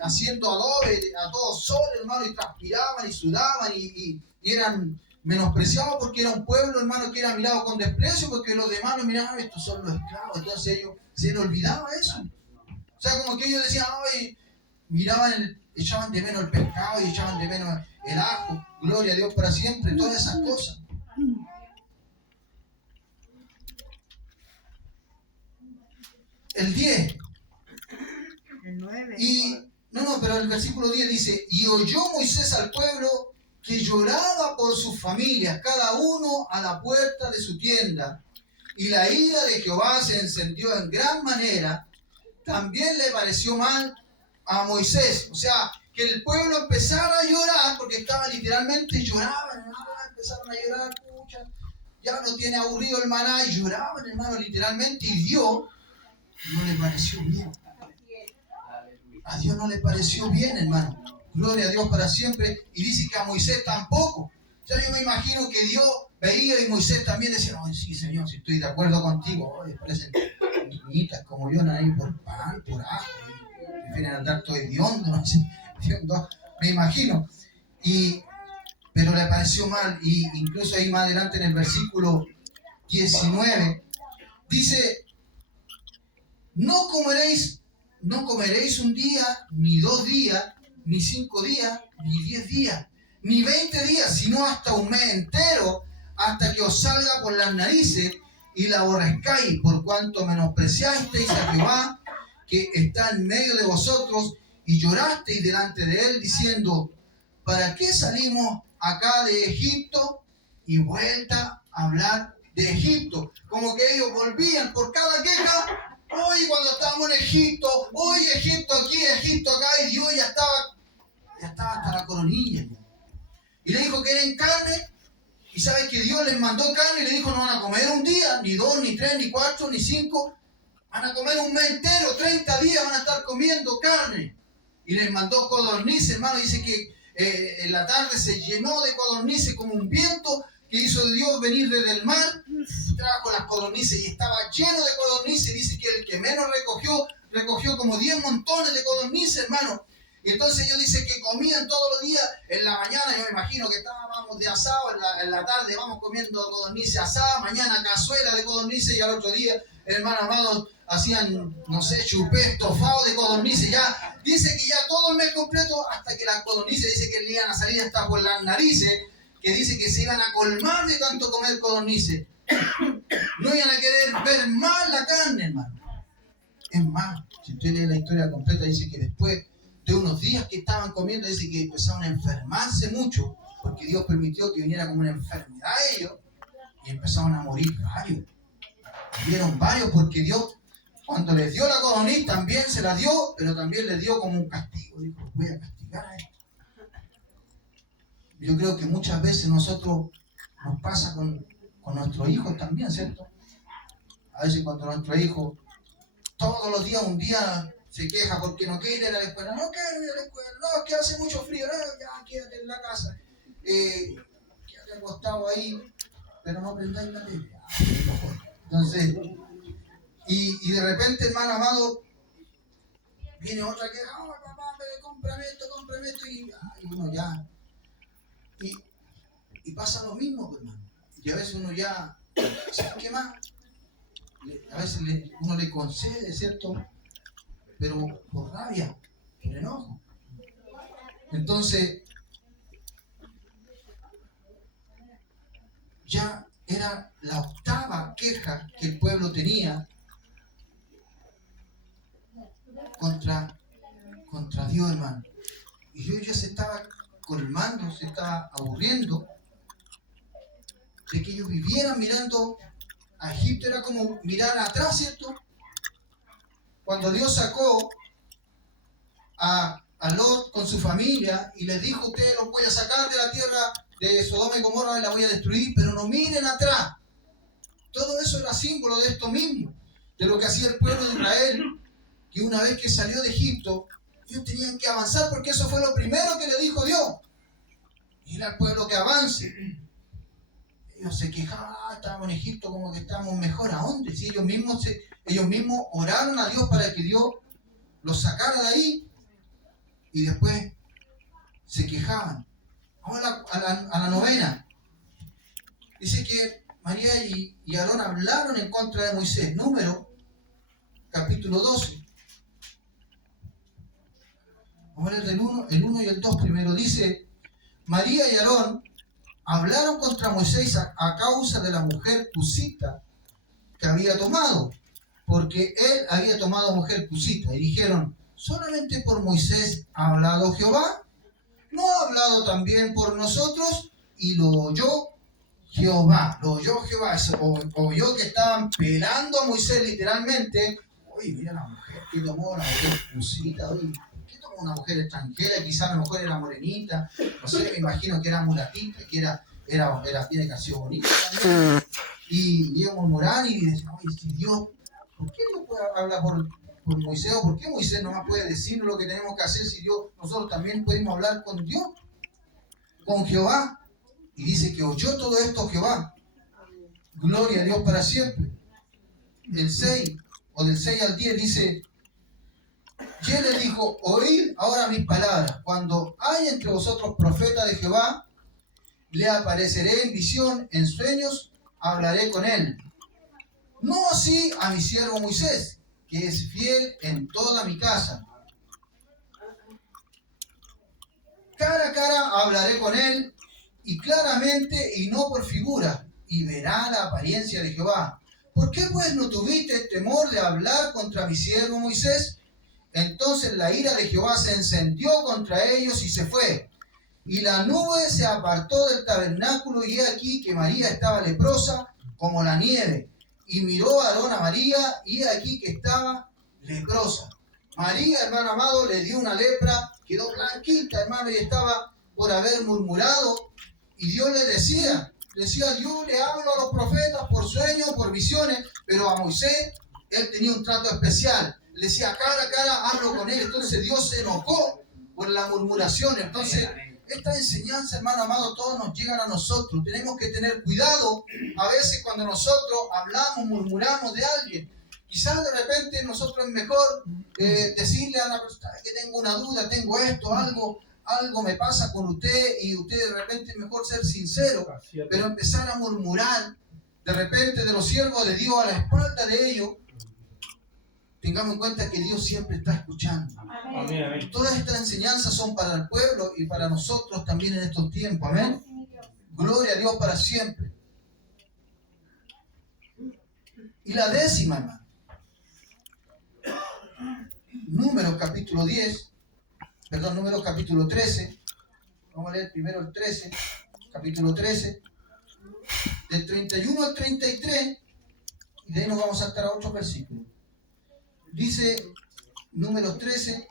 haciendo adobe a todo sol, hermano, y transpiraban y sudaban y eran menospreciados porque era un pueblo, hermano, que era mirado con desprecio porque los demás lo miraban, estos son los esclavos. Entonces ellos se les olvidaba eso. O sea, como que ellos decían, ay, miraban, echaban de menos el pescado y echaban de menos el ajo, gloria a Dios para siempre, todas esas cosas. El 10. El 9. Pero el versículo 10 dice, y oyó Moisés al pueblo que lloraba por sus familias, cada uno a la puerta de su tienda. Y la ira de Jehová se encendió en gran manera. También le pareció mal a Moisés. O sea, que el pueblo empezara a llorar, porque estaba literalmente lloraban, hermano, empezaron a llorar, pucha, ya no tiene aburrido el maná, y lloraban, hermano, literalmente, y Dios no le pareció bien. A Dios no le pareció bien, hermano. Gloria a Dios para siempre. Y dice que a Moisés tampoco. O sea, yo me imagino que Dios veía y Moisés también decía, oh, sí, Señor, si estoy de acuerdo contigo. Oye, parecen niñitas como yo, ahí por pan, por ajo. Prefieren andar todo hediondo, no sé. Me imagino. Pero le pareció mal. Y incluso ahí más adelante en el versículo 19, dice, no comeréis un día, ni 2 días, ni 5 días, ni 10 días, ni 20 días, sino hasta un mes entero, hasta que os salga por las narices y la aborrezcáis, por cuanto menospreciasteis a Jehová, que está en medio de vosotros, y llorasteis delante de él, diciendo, ¿para qué salimos acá de Egipto? Y vuelta a hablar de Egipto. Como que ellos volvían por cada queja. Hoy cuando estábamos en Egipto, hoy Egipto aquí, Egipto acá, y Dios ya estaba hasta la coronilla. Y le dijo que era en carne, y sabe que Dios les mandó carne y le dijo, no van a comer un día, ni 2, ni 3, ni 4, ni 5, van a comer un mes entero, 30 días van a estar comiendo carne. Y les mandó codornices, hermano, dice que en la tarde se llenó de codornices como un viento que hizo Dios venir desde el mar, trajo las codornices y estaba lleno de codornices. Dice que el que menos recogió como 10 montones de codornices, hermano. Y entonces ellos dicen que comían todos los días. En la mañana yo me imagino que estábamos de asado, en la tarde vamos comiendo codornices asadas, mañana cazuela de codornices y al otro día, hermano amado, hacían, no sé, chupé estofado de codornices. Ya dice que ya todo el mes completo, hasta que las codornices, dice que le iban a salir hasta por las narices, que dice que se iban a colmar de tanto comer codornices. No iban a querer ver más la carne, hermano. Es más, si usted lee la historia completa, dice que después de unos días que estaban comiendo, dice que empezaron a enfermarse mucho, porque Dios permitió que viniera como una enfermedad a ellos, y empezaron a morir varios. Murieron varios porque Dios, cuando les dio la codorniz, también se la dio, pero también les dio como un castigo. Dijo, voy a castigar a esto. Yo creo que muchas veces nosotros nos pasa con nuestros hijos también, ¿cierto? A veces cuando nuestro hijo todos los días, un día se queja porque no quiere ir a la escuela. No quiero ir a la escuela, no, es que hace mucho frío, no, ya quédate en la casa. Quédate acostado ahí, pero no prendáis la tele. Entonces, y de repente, hermano amado, viene otra queja, oh, papá, cómprame esto, y uno ya. Y pasa lo mismo, hermano. Y a veces uno ya, ¿sabes qué más? A veces uno le concede, ¿cierto? Pero por rabia, por enojo. Entonces, ya era la octava queja que el pueblo tenía contra Dios, hermano. Y Dios ya se estaba colmando, se estaba aburriendo de que ellos vivieran mirando a Egipto. Era como mirar atrás, ¿cierto? Cuando Dios sacó a Lot con su familia y les dijo: ustedes los voy a sacar de la tierra de Sodoma y Gomorra y la voy a destruir, pero no miren atrás. Todo eso era símbolo de esto mismo, de lo que hacía el pueblo de Israel, que una vez que salió de Egipto, ellos tenían que avanzar, porque eso fue lo primero que le dijo Dios. Dile al pueblo que avance. Ellos se quejaban: estábamos en Egipto, como que estamos mejor. ¿A dónde? Si ellos mismos oraron a Dios para que Dios los sacara de ahí, y después se quejaban. Vamos a la novena. Dice que María y Aarón hablaron en contra de Moisés. Número capítulo 12. Vamos a leer el 1 y el 2 primero. Dice: María y Aarón hablaron contra Moisés a causa de la mujer cusita que había tomado, porque él había tomado mujer cusita. Y dijeron: ¿solamente por Moisés ha hablado Jehová? ¿No ha hablado también por nosotros? Y lo oyó Jehová. Lo oyó Jehová. Oyó que estaban pelando a Moisés literalmente. Oye, mira la mujer que tomó, la mujer cusita. Oye, ¿qué tomó una mujer extranjera? Quizás a lo mejor era morenita. No sé, me imagino que era mulatita, que tiene que haber sido bonita también. Y ellos murmuraban y decían: oye, si Dios, ¿por qué Dios puede hablar por Moisés? ¿O por qué Moisés no más puede decirnos lo que tenemos que hacer si nosotros también podemos hablar con Dios, con Jehová? Y dice que oyó todo esto Jehová. Gloria a Dios para siempre. El 6, o del 6 al 10 dice: y él les dijo: oíd ahora mis palabras. Cuando hay entre vosotros profeta de Jehová, le apareceré en visión, en sueños, hablaré con él. No así a mi siervo Moisés, que es fiel en toda mi casa. Cara a cara hablaré con él, y claramente, y no por figura, y verá la apariencia de Jehová. ¿Por qué pues no tuviste temor de hablar contra mi siervo Moisés? Entonces la ira de Jehová se encendió contra ellos y se fue. Y la nube se apartó del tabernáculo, y he aquí que María estaba leprosa como la nieve. Y miró a Aarón a María, y he aquí que estaba leprosa. María, hermano amado, le dio una lepra, quedó blanquita, hermano, y estaba por haber murmurado. Y Dios le decía, yo le hablo a los profetas por sueños, por visiones, pero a Moisés, él tenía un trato especial. Le decía: cara a cara hablo con él. Entonces Dios se enojó por la murmuración. Entonces, esta enseñanza, hermano amado, todos nos llegan a nosotros. Tenemos que tener cuidado a veces cuando nosotros hablamos, murmuramos de alguien. Quizás de repente nosotros es mejor decirle a la persona que tengo una duda, tengo esto, algo me pasa con usted, y usted de repente es mejor ser sincero, pero empezar a murmurar de repente de los siervos de Dios a la espalda de ellos. Tengamos en cuenta que Dios siempre está escuchando. Amén, amén. Todas estas enseñanzas son para el pueblo y para nosotros también en estos tiempos. Amén. Gloria a Dios para siempre. Y la décima, hermano. Números capítulo 13. Vamos a leer primero el 13. Capítulo 13. Del 31 al 33. Y de ahí nos vamos a saltar a otros versículos. Dice Números 13,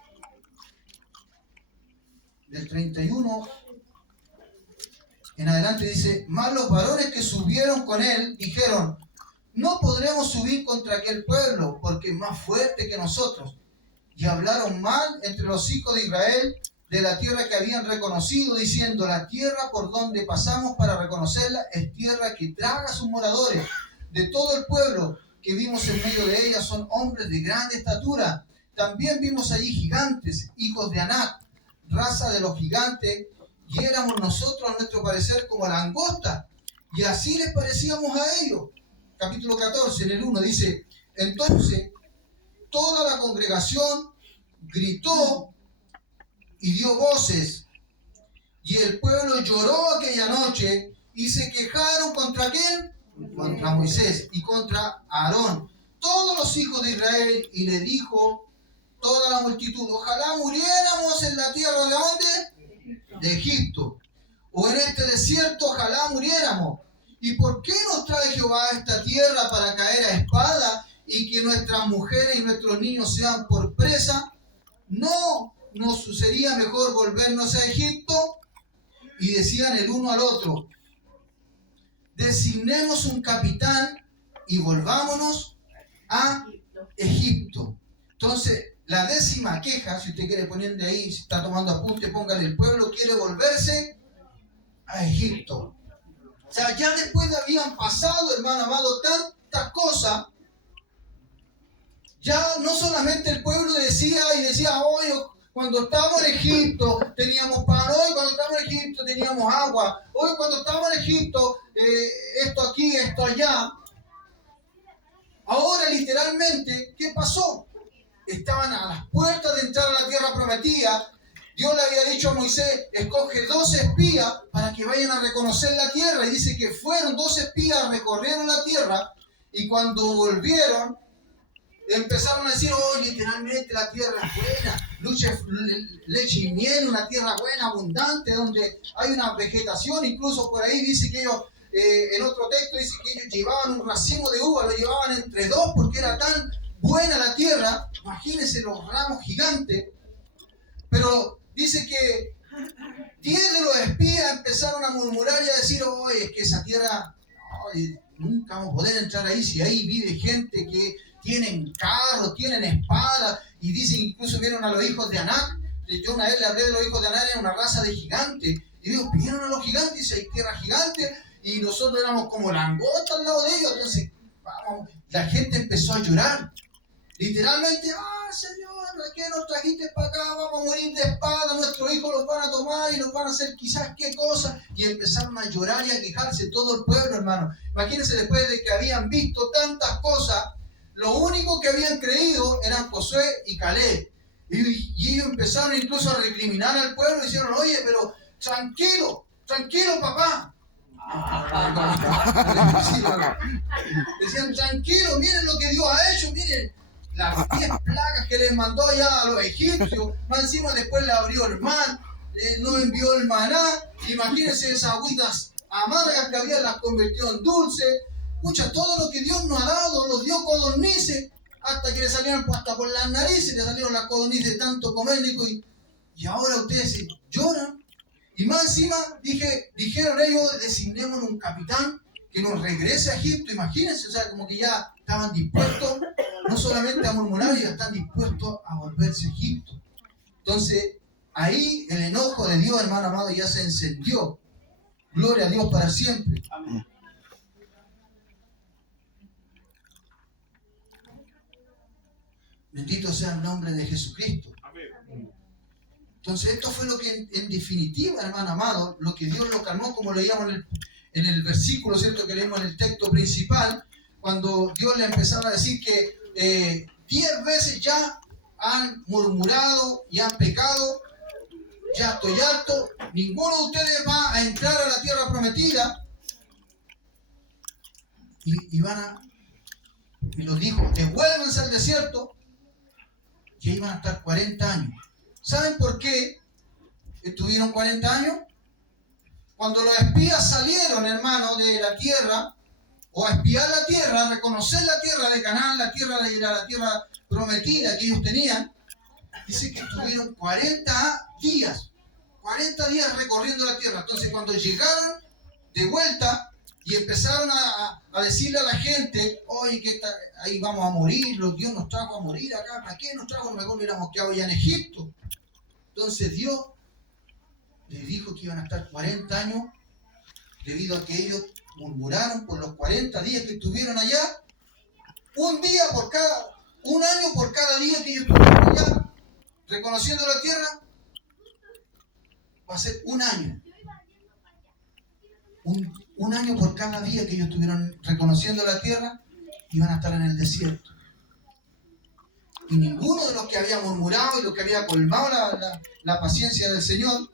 del 31 en adelante, dice: mas los varones que subieron con él dijeron: no podremos subir contra aquel pueblo, porque es más fuerte que nosotros. Y hablaron mal entre los hijos de Israel de la tierra que habían reconocido, diciendo: la tierra por donde pasamos para reconocerla es tierra que traga a sus moradores. De todo el pueblo que vimos en medio de ella son hombres de grande estatura. También vimos allí gigantes, hijos de Anac, raza de los gigantes, y éramos nosotros, a nuestro parecer, como langosta, y así les parecíamos a ellos. Capítulo 14, en el 1, dice: entonces toda la congregación gritó y dio voces, y el pueblo lloró aquella noche, y se quejaron contra aquel contra Moisés y contra Aarón, todos los hijos de Israel, y le dijo toda la multitud: ojalá muriéramos en la tierra de ¿dónde? De Egipto, o en este desierto, ojalá muriéramos. ¿Y por qué nos trae Jehová a esta tierra para caer a espada y que nuestras mujeres y nuestros niños sean por presa? ¿No nos sucedería mejor volvernos a Egipto? Y decían el uno al otro: designemos un capitán y volvámonos a Egipto. Entonces, la décima queja, si usted quiere ponerle ahí, si está tomando apunte, póngale: el pueblo quiere volverse a Egipto. O sea, ya después de habían pasado, hermano amado, tantas cosas, ya no solamente el pueblo decía, oye, cuando estábamos en Egipto teníamos pan, hoy cuando estábamos en Egipto teníamos agua, hoy cuando estábamos en Egipto, esto aquí, esto allá. Ahora literalmente, ¿qué pasó? Estaban a las puertas de entrar a la tierra prometida. Dios le había dicho a Moisés: escoge 12 espías para que vayan a reconocer la tierra. Y dice que fueron 12 espías, recorrieron la tierra, y cuando volvieron, empezaron a decir: oh, literalmente la tierra es buena, leche y miel, una tierra buena, abundante, donde hay una vegetación. Incluso por ahí dice que ellos, en otro texto dice que ellos llevaban un racimo de uva, lo llevaban entre dos porque era tan buena la tierra. Imagínense los ramos gigantes. Pero dice que 10 de los espías empezaron a murmurar y a decir: oye, es que esa tierra, oye, nunca vamos a poder entrar ahí, si ahí vive gente que tienen carros, tienen espadas. Y dicen, incluso vieron a los hijos de Anac. Yo una vez le hablé de los hijos de Anac, era una raza de gigantes. Y digo: vieron a los gigantes, dice, hay tierra gigante, y nosotros éramos como langostas al lado de ellos. Entonces, vamos, la gente empezó a llorar. Literalmente: Señor, ¿a qué nos trajiste para acá? Vamos a morir de espada, nuestros hijos los van a tomar y nos van a hacer quizás qué cosa. Y empezaron a llorar y a quejarse todo el pueblo, hermano. Imagínense, después de que habían visto tantas cosas, lo único que habían creído eran Josué y Caleb. Y ellos empezaron incluso a recriminar al pueblo y dijeron: oye, pero tranquilo papá. Decían: tranquilo, miren lo que Dios ha hecho, miren las 10 plagas que les mandó allá a los egipcios, más encima después le abrió el mar, no envió el maná. Imagínense esas agüitas amargas que había, las convirtió en dulces. Escucha, todo lo que Dios nos ha dado, los dio codornices, hasta que le salieron hasta por las narices, le salieron las codornices de tanto comer, y ahora ustedes lloran. Y más encima, dijeron ellos: designemos un capitán que nos regrese a Egipto. Imagínense, o sea, como que ya estaban dispuestos no solamente a murmurar, ya están dispuestos a volverse a Egipto. Entonces, ahí el enojo de Dios, hermano amado, ya se encendió. Gloria a Dios para siempre. Amén. Bendito sea el nombre de Jesucristo. Amén. Entonces, esto fue lo que en definitiva, hermano amado, lo que Dios lo calmó, como leíamos en el versículo, ¿cierto?, que leímos en el texto principal, cuando Dios le empezaba a decir que 10 veces ya han murmurado y han pecado. Ya estoy harto, ninguno de ustedes va a entrar a la tierra prometida. Y los dijo: devuélvanse al desierto. Y ahí van a estar 40 años. ¿Saben por qué estuvieron 40 años? Cuando los espías salieron, hermano, de la tierra, o a espiar la tierra, a reconocer la tierra de Canaán, la tierra prometida que ellos tenían, dice que estuvieron 40 días recorriendo la tierra. Entonces, cuando llegaron de vuelta y empezaron a decirle a la gente: oye, que ahí vamos a morir, Dios nos trajo a morir acá, ¿para qué nos trajo? Mejor hubiéramos quedado ya en Egipto. Entonces Dios les dijo que iban a estar 40 años, debido a que ellos murmuraron por los 40 días que estuvieron allá. Un año por cada día que ellos estuvieron allá, reconociendo la tierra, va a ser un año. Un año por cada día que ellos estuvieron reconociendo la tierra, iban a estar en el desierto. Y ninguno de los que había murmurado y los que había colmado la paciencia del Señor,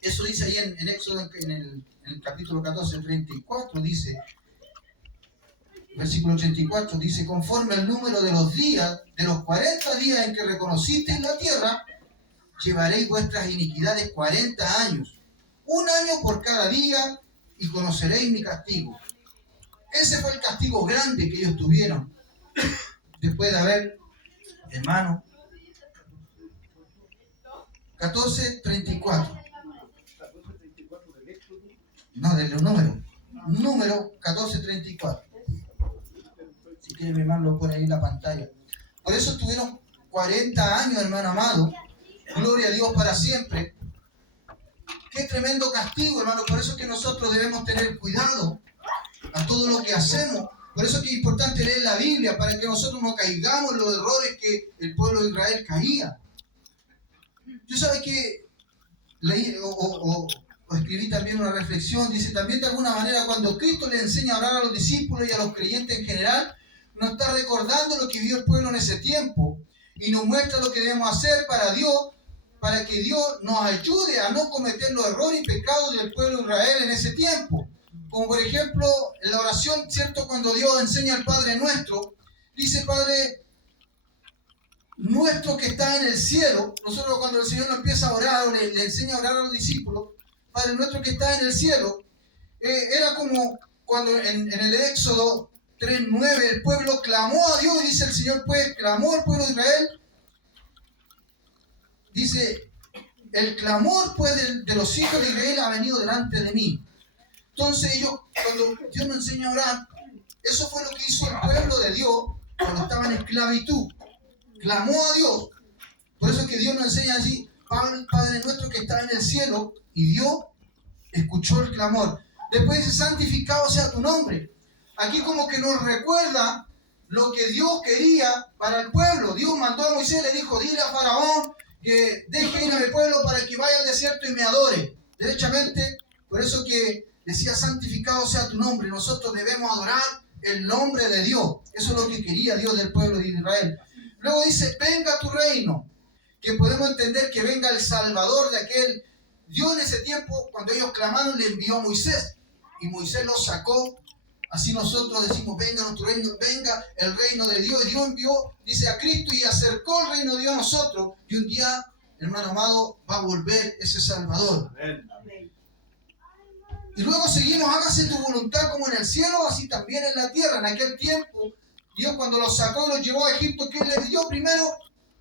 eso dice ahí en Éxodo, en el capítulo 14, 34, dice: versículo 84, dice, conforme al número de los días, de los 40 días en que reconocisteis la tierra, llevaréis vuestras iniquidades 40 años, un año por cada día, y conoceréis mi castigo. Ese fue el castigo grande que ellos tuvieron, después de haber, hermano, 14:34. No, del número 14:34. Si quiere, mi hermano, lo pone ahí en la pantalla. Por eso estuvieron 40 años, hermano amado. Gloria a Dios para siempre. Qué tremendo castigo, hermano. Por eso es que nosotros debemos tener cuidado a todo lo que hacemos. Por eso es que es importante leer la Biblia, para que nosotros no caigamos en los errores que el pueblo de Israel caía. Yo sabes que leí o escribí también una reflexión. Dice, también de alguna manera, cuando Cristo le enseña a orar a los discípulos y a los creyentes en general, nos está recordando lo que vivió el pueblo en ese tiempo y nos muestra lo que debemos hacer para Dios, para que Dios nos ayude a no cometer los errores y pecados del pueblo de Israel en ese tiempo. Como por ejemplo, en la oración, ¿cierto? Cuando Dios enseña al Padre Nuestro, dice, Padre nuestro que está en el cielo. Nosotros cuando el Señor nos empieza a orar, le enseña a orar a los discípulos, Padre nuestro que está en el cielo, era como cuando en el Éxodo 3:9 el pueblo clamó a Dios, y dice el Señor, pues clamó el pueblo de Israel. Dice, el clamor pues de los hijos de Israel ha venido delante de mí. Entonces ellos, cuando Dios nos enseña a orar, eso fue lo que hizo el pueblo de Dios cuando estaba en esclavitud. Clamó a Dios. Por eso es que Dios nos enseña así, Padre nuestro que está en el cielo, y Dios escuchó el clamor. Después dice, santificado sea tu nombre. Aquí como que nos recuerda lo que Dios quería para el pueblo. Dios mandó a Moisés, le dijo, dile a Faraón que deje ir a mi pueblo para que vaya al desierto y me adore. Derechamente, por eso que decía, santificado sea tu nombre. Nosotros debemos adorar el nombre de Dios. Eso es lo que quería Dios del pueblo de Israel. Luego dice, venga tu reino, que podemos entender que venga el Salvador de aquel. Dios en ese tiempo, cuando ellos clamaron, le envió a Moisés, y Moisés los sacó. Así nosotros decimos, venga nuestro reino, venga el reino de Dios. Y Dios envió, dice, a Cristo, y acercó el reino de Dios a nosotros. Y un día, hermano amado, va a volver ese Salvador. Amén. Y luego seguimos, hágase tu voluntad como en el cielo, así también en la tierra. En aquel tiempo, Dios cuando los sacó y los llevó a Egipto, ¿qué les dio primero?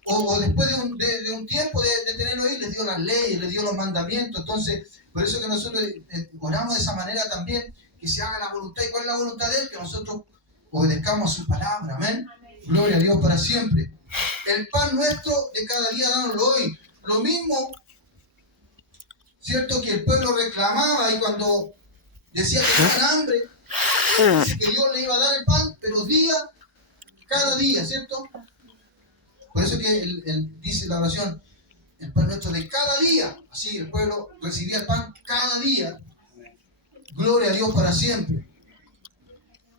O después de un tiempo de tenerlos ahí, les dio las leyes, les dio los mandamientos. Entonces, por eso que nosotros oramos de esa manera también, que se haga la voluntad. ¿Y cuál es la voluntad de Él? Que nosotros obedezcamos a su palabra. Amén. Gloria a Dios para siempre. El pan nuestro de cada día, dánoslo hoy. Lo mismo, cierto, que el pueblo reclamaba, y cuando decía que tenían hambre, dice que Dios le iba a dar el pan, pero cada día, ¿cierto? Por eso que él dice la oración, el pan nuestro de cada día. Así el pueblo recibía el pan cada día. Gloria a Dios para siempre.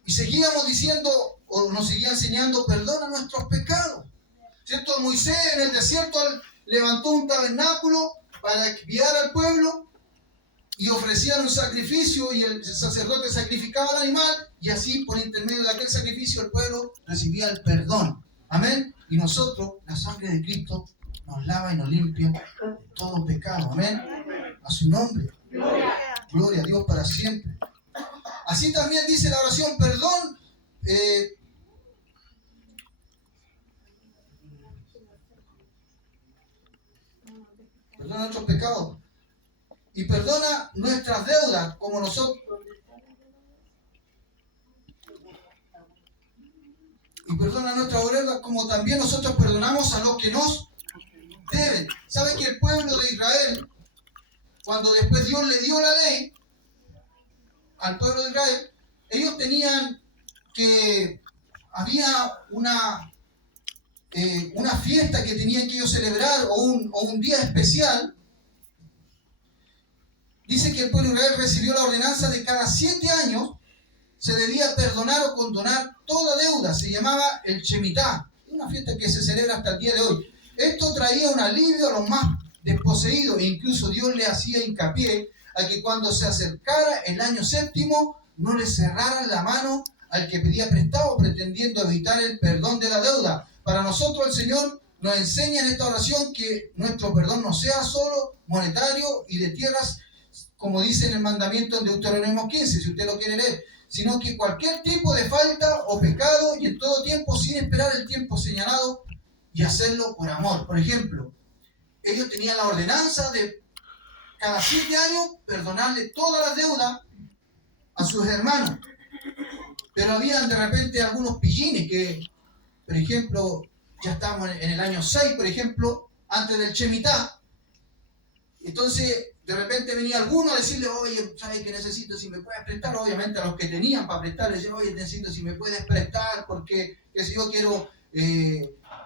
Y seguíamos diciendo, o nos seguía enseñando, perdona nuestros pecados. ¿Cierto? Moisés en el desierto levantó un tabernáculo para guiar al pueblo, y ofrecían un sacrificio, y el sacerdote sacrificaba al animal, y así por intermedio de aquel sacrificio el pueblo recibía el perdón. Amén. Y nosotros, la sangre de Cristo nos lava y nos limpia todo pecado. Amén. A su nombre. Gloria a Dios para siempre. Así también dice la oración, perdón. Perdona nuestros pecados. Y perdona nuestras deudas como nosotros. Y perdona nuestras deudas como también nosotros perdonamos a los que nos deben. ¿Sabe que el pueblo de Israel, cuando después Dios le dio la ley al pueblo de Israel, ellos tenían que, había una fiesta que tenían que ellos celebrar, o un día especial? Dice que el pueblo de Israel recibió la ordenanza de cada 7 años se debía perdonar o condonar toda deuda. Se llamaba el Shemitah, una fiesta que se celebra hasta el día de hoy. Esto traía un alivio a los más desposeídos, e incluso Dios le hacía hincapié a que cuando se acercara el año séptimo no le cerraran la mano al que pedía prestado, pretendiendo evitar el perdón de la deuda. Para nosotros el Señor nos enseña en esta oración que nuestro perdón no sea solo monetario y de tierras, como dice en el mandamiento en Deuteronomio 15, si usted lo quiere leer, sino que cualquier tipo de falta o pecado y en todo tiempo sin esperar el tiempo señalado y hacerlo por amor. Por ejemplo, ellos tenían la ordenanza de cada 7 años perdonarle todas las deudas a sus hermanos. Pero habían de repente algunos pillines que, por ejemplo, ya estamos en el año 6, por ejemplo, antes del Shemitah. Entonces, de repente venía alguno a decirle, oye, ¿sabes qué necesito? Si me puedes prestar, obviamente a los que tenían para prestar, les decía, oye, necesito si me puedes prestar, porque si yo quiero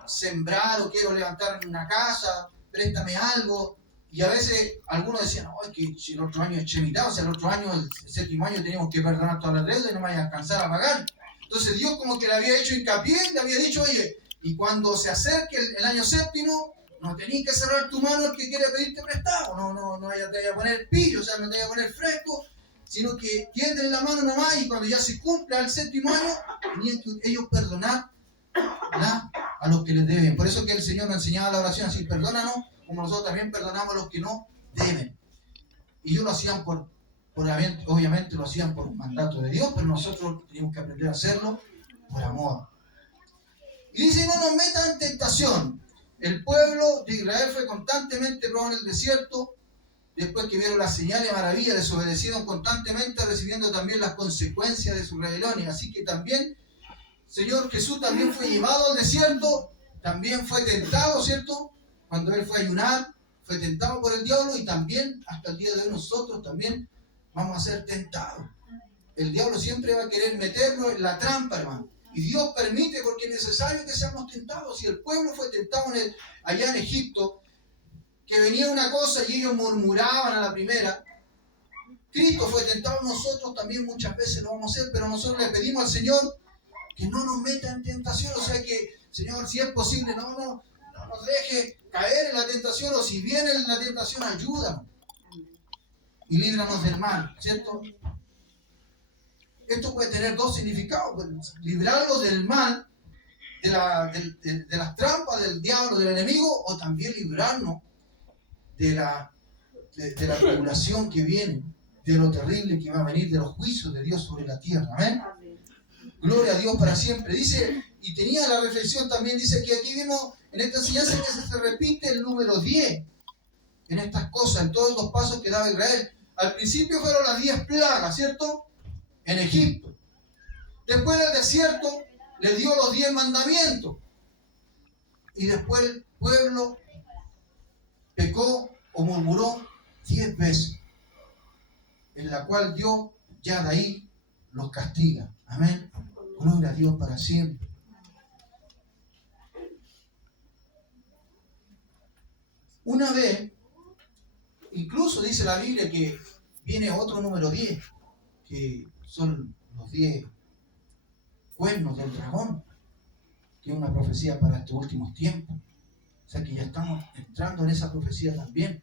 sembrar o quiero levantar una casa, préstame algo. Y a veces algunos decían, oye, que si el otro año es Shemitah, o sea, el otro año, el séptimo año, tenemos que perdonar todas las deudas y no me vaya a alcanzar a pagar. Entonces Dios como que le había hecho hincapié, le había dicho, oye, y cuando se acerque el año séptimo, no tenías que cerrar tu mano al que quiere pedirte prestado, no te vaya a poner pillo, o sea, no te vaya a poner fresco, sino que tienden la mano nomás y cuando ya se cumpla el séptimo año, tenían que ellos perdonar, ¿verdad?, a los que les deben. Por eso que el Señor nos enseñaba la oración así, perdónanos como nosotros también perdonamos a los que no deben. Y ellos lo hacían obviamente lo hacían por un mandato de Dios, pero nosotros teníamos que aprender a hacerlo por amor. Y dice, no nos metan en tentación. El pueblo de Israel fue constantemente probado en el desierto. Después que vieron las señales de maravilla, desobedecieron constantemente, recibiendo también las consecuencias de su rebelión. Así que también, Señor Jesús también fue llevado al desierto, también fue tentado, ¿cierto? Cuando Él fue a ayunar, fue tentado por el diablo y también, hasta el día de hoy, nosotros también vamos a ser tentados. El diablo siempre va a querer meternos en la trampa, hermano. Y Dios permite porque es necesario que seamos tentados. Si el pueblo fue tentado allá en Egipto, que venía una cosa y ellos murmuraban a la primera, Cristo fue tentado, nosotros también muchas veces lo vamos a hacer, pero nosotros le pedimos al Señor que no nos meta en tentación. O sea que, Señor, si es posible, no nos deje caer en la tentación, o si viene la tentación, ayúdanos y líbranos del mal, ¿cierto? Esto puede tener dos significados: librarlos del mal, de las trampas del diablo, del enemigo, o también librarnos de la tribulación que viene, de lo terrible que va a venir, de los juicios de Dios sobre la tierra. Amén. Gloria a Dios para siempre. Dice, y tenía la reflexión también, dice que aquí vimos en esta enseñanza que se repite el número 10 en estas cosas, en todos los pasos que daba Israel. Al principio fueron las 10 plagas, ¿cierto?, en Egipto. Después en el desierto le dio los 10 mandamientos. Y después el pueblo pecó o murmuró 10 veces, en la cual Dios ya de ahí los castiga. Amén. Gloria a Dios para siempre. Una vez, incluso dice la Biblia que viene otro número 10, que son los 10 cuernos del dragón, que es una profecía para estos últimos tiempos. O sea que ya estamos entrando en esa profecía también.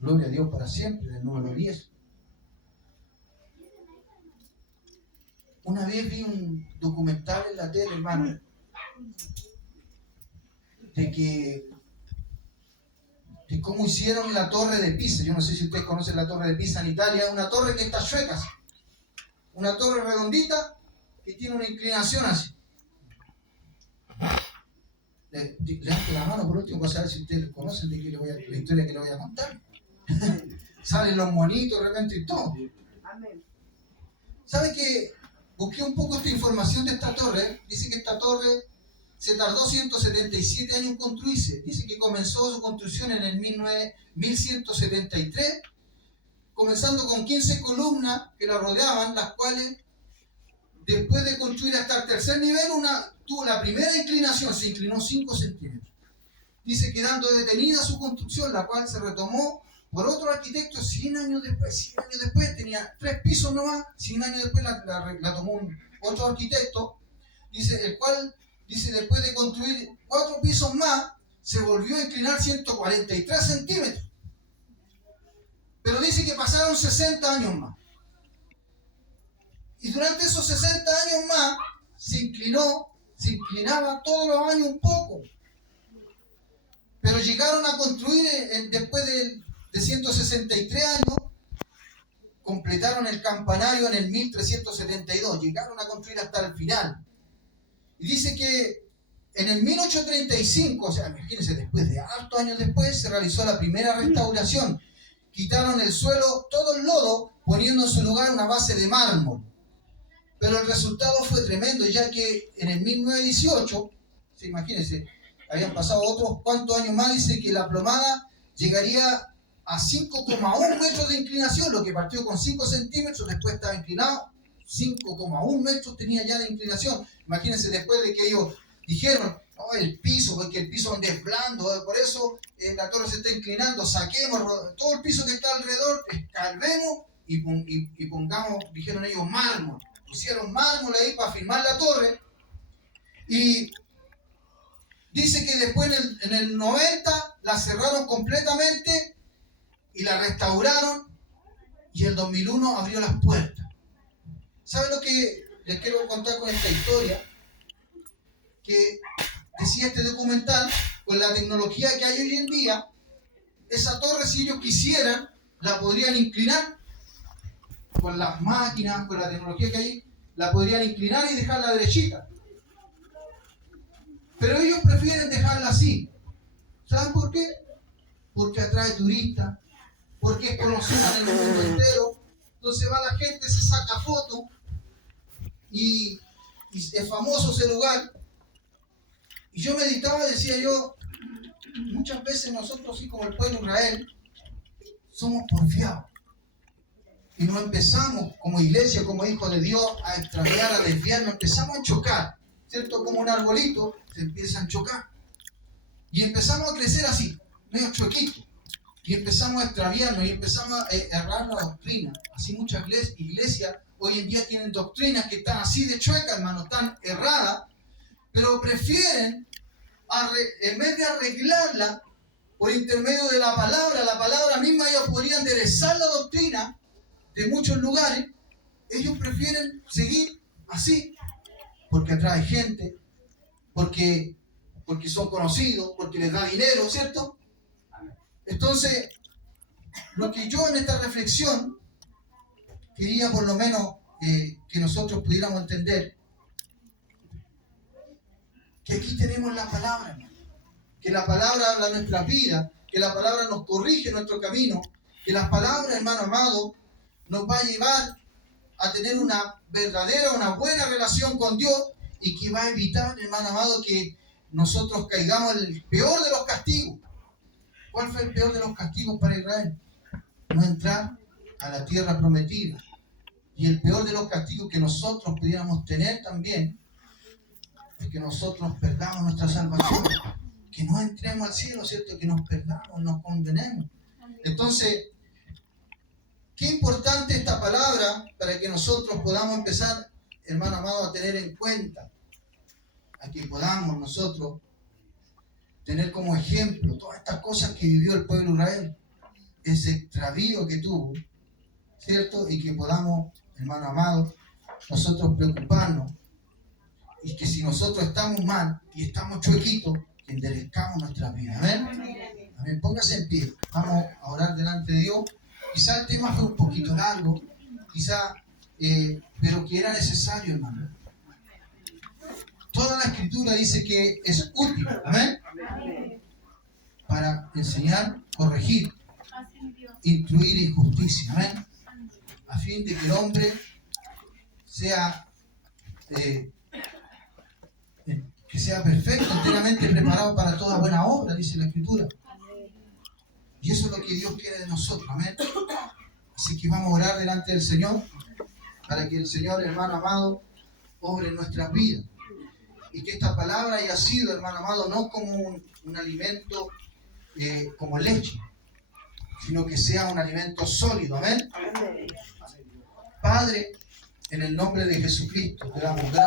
Gloria a Dios para siempre, del número 10. Una vez vi un documental en la tele, hermano, de cómo hicieron la torre de Pisa. Yo no sé si ustedes conocen la torre de Pisa en Italia, una torre que está chueca, una torre redondita que tiene una inclinación así. Levante la mano por último para saber si ustedes conocen la historia que le voy a contar. Salen los monitos de repente y todo. ¿Sabe que busqué un poco esta información de esta torre? Dice que esta torre se tardó 177 años en construirse. Dice que comenzó su construcción en el 1173, comenzando con 15 columnas que la rodeaban, las cuales, después de construir hasta el tercer nivel, tuvo la primera inclinación, se inclinó 5 centímetros. Dice, quedando detenida su construcción, la cual se retomó por otro arquitecto 100 años después. 100 años después, tenía 3 pisos nomás, 100 años después la tomó otro arquitecto. Dice, el cual, dice, después de construir 4 pisos más, se volvió a inclinar 143 centímetros. Pero dice que pasaron 60 años más. Y durante esos 60 años más, se inclinaba todos los años un poco. Pero llegaron a construir, después de 163 años, completaron el campanario en el 1372. Llegaron a construir hasta el final. Y dice que en el 1835, o sea, imagínense, después de hartos años después, se realizó la primera restauración. Quitaron el suelo, todo el lodo, poniendo en su lugar una base de mármol. Pero el resultado fue tremendo, ya que en el 1918, imagínense, habían pasado otros cuantos años más, dice que la plomada llegaría a 5,1 metros de inclinación, lo que partió con 5 centímetros, después estaba inclinado, 5,1 metros tenía ya de inclinación. Imagínense, después de que ellos dijeron, no, el piso, porque el piso es blando, por eso la torre se está inclinando, saquemos todo el piso que está alrededor, escalvemos y pongamos, dijeron ellos, mármol. Pusieron mármol ahí para firmar la torre. Y dice que después en el 90 la cerraron completamente y la restauraron, y el 2001 abrió las puertas. ¿Saben lo que les quiero contar con esta historia? Que decía este documental, con la tecnología que hay hoy en día, esa torre, si ellos quisieran, la podrían inclinar con las máquinas, con la tecnología que hay, la podrían inclinar y dejarla derechita. Pero ellos prefieren dejarla así. ¿Saben por qué? Porque atrae turistas, porque es conocida en el mundo entero. Entonces va la gente, se saca fotos y es famoso ese lugar. Y yo meditaba y decía yo, muchas veces nosotros, así como el pueblo de Israel, somos porfiados. Y nos empezamos, como iglesia, como hijos de Dios, a extraviar, a desviarnos, empezamos a chocar, ¿cierto? Como un arbolito, se empiezan a chocar. Y empezamos a crecer así, medio choquitos. Y empezamos a extraviarnos y empezamos a errar la doctrina. Así muchas iglesias hoy en día tienen doctrinas que están así de chuecas, hermano, están erradas, pero prefieren, en vez de arreglarla por intermedio de la palabra misma, ellos podrían enderezar la doctrina de muchos lugares. Ellos prefieren seguir así, porque atrae gente, porque son conocidos, porque les da dinero, ¿cierto? Entonces, lo que yo en esta reflexión quería por lo menos que nosotros pudiéramos entender, que aquí tenemos la palabra, que la palabra habla nuestra vida, que la palabra nos corrige nuestro camino, que la palabra, hermano amado, nos va a llevar a tener una buena relación con Dios, y que va a evitar, hermano amado, que nosotros caigamos en el peor de los castigos. ¿Cuál fue el peor de los castigos para Israel? No entrar a la tierra prometida. Y el peor de los castigos que nosotros pudiéramos tener también es que nosotros perdamos nuestra salvación, que no entremos al cielo, ¿cierto? Que nos perdamos, nos condenemos. Entonces, qué importante esta palabra para que nosotros podamos empezar, hermano amado, a tener en cuenta, a que podamos nosotros tener como ejemplo todas estas cosas que vivió el pueblo de Israel, ese extravío que tuvo, ¿cierto? Y que podamos, hermano amado, nosotros preocuparnos, y que si nosotros estamos mal y estamos chuequitos, que enderezcamos nuestra vida. ¿Amén? Amén. Póngase en pie. Vamos a orar delante de Dios. Quizá el tema fue un poquito largo, pero que era necesario, hermano. Toda la Escritura dice que es útil, ¿amén? Para enseñar, corregir, instruir en justicia, ¿amén? A fin de que el hombre sea perfecto, enteramente preparado para toda buena obra, dice la Escritura. Y eso es lo que Dios quiere de nosotros, amén. Así que vamos a orar delante del Señor, para que el Señor, hermano amado, obre en nuestras vidas. Y que esta palabra haya sido, hermano amado, no como un alimento como leche, sino que sea un alimento sólido, amén. Padre, en el nombre de Jesucristo, te damos gracias.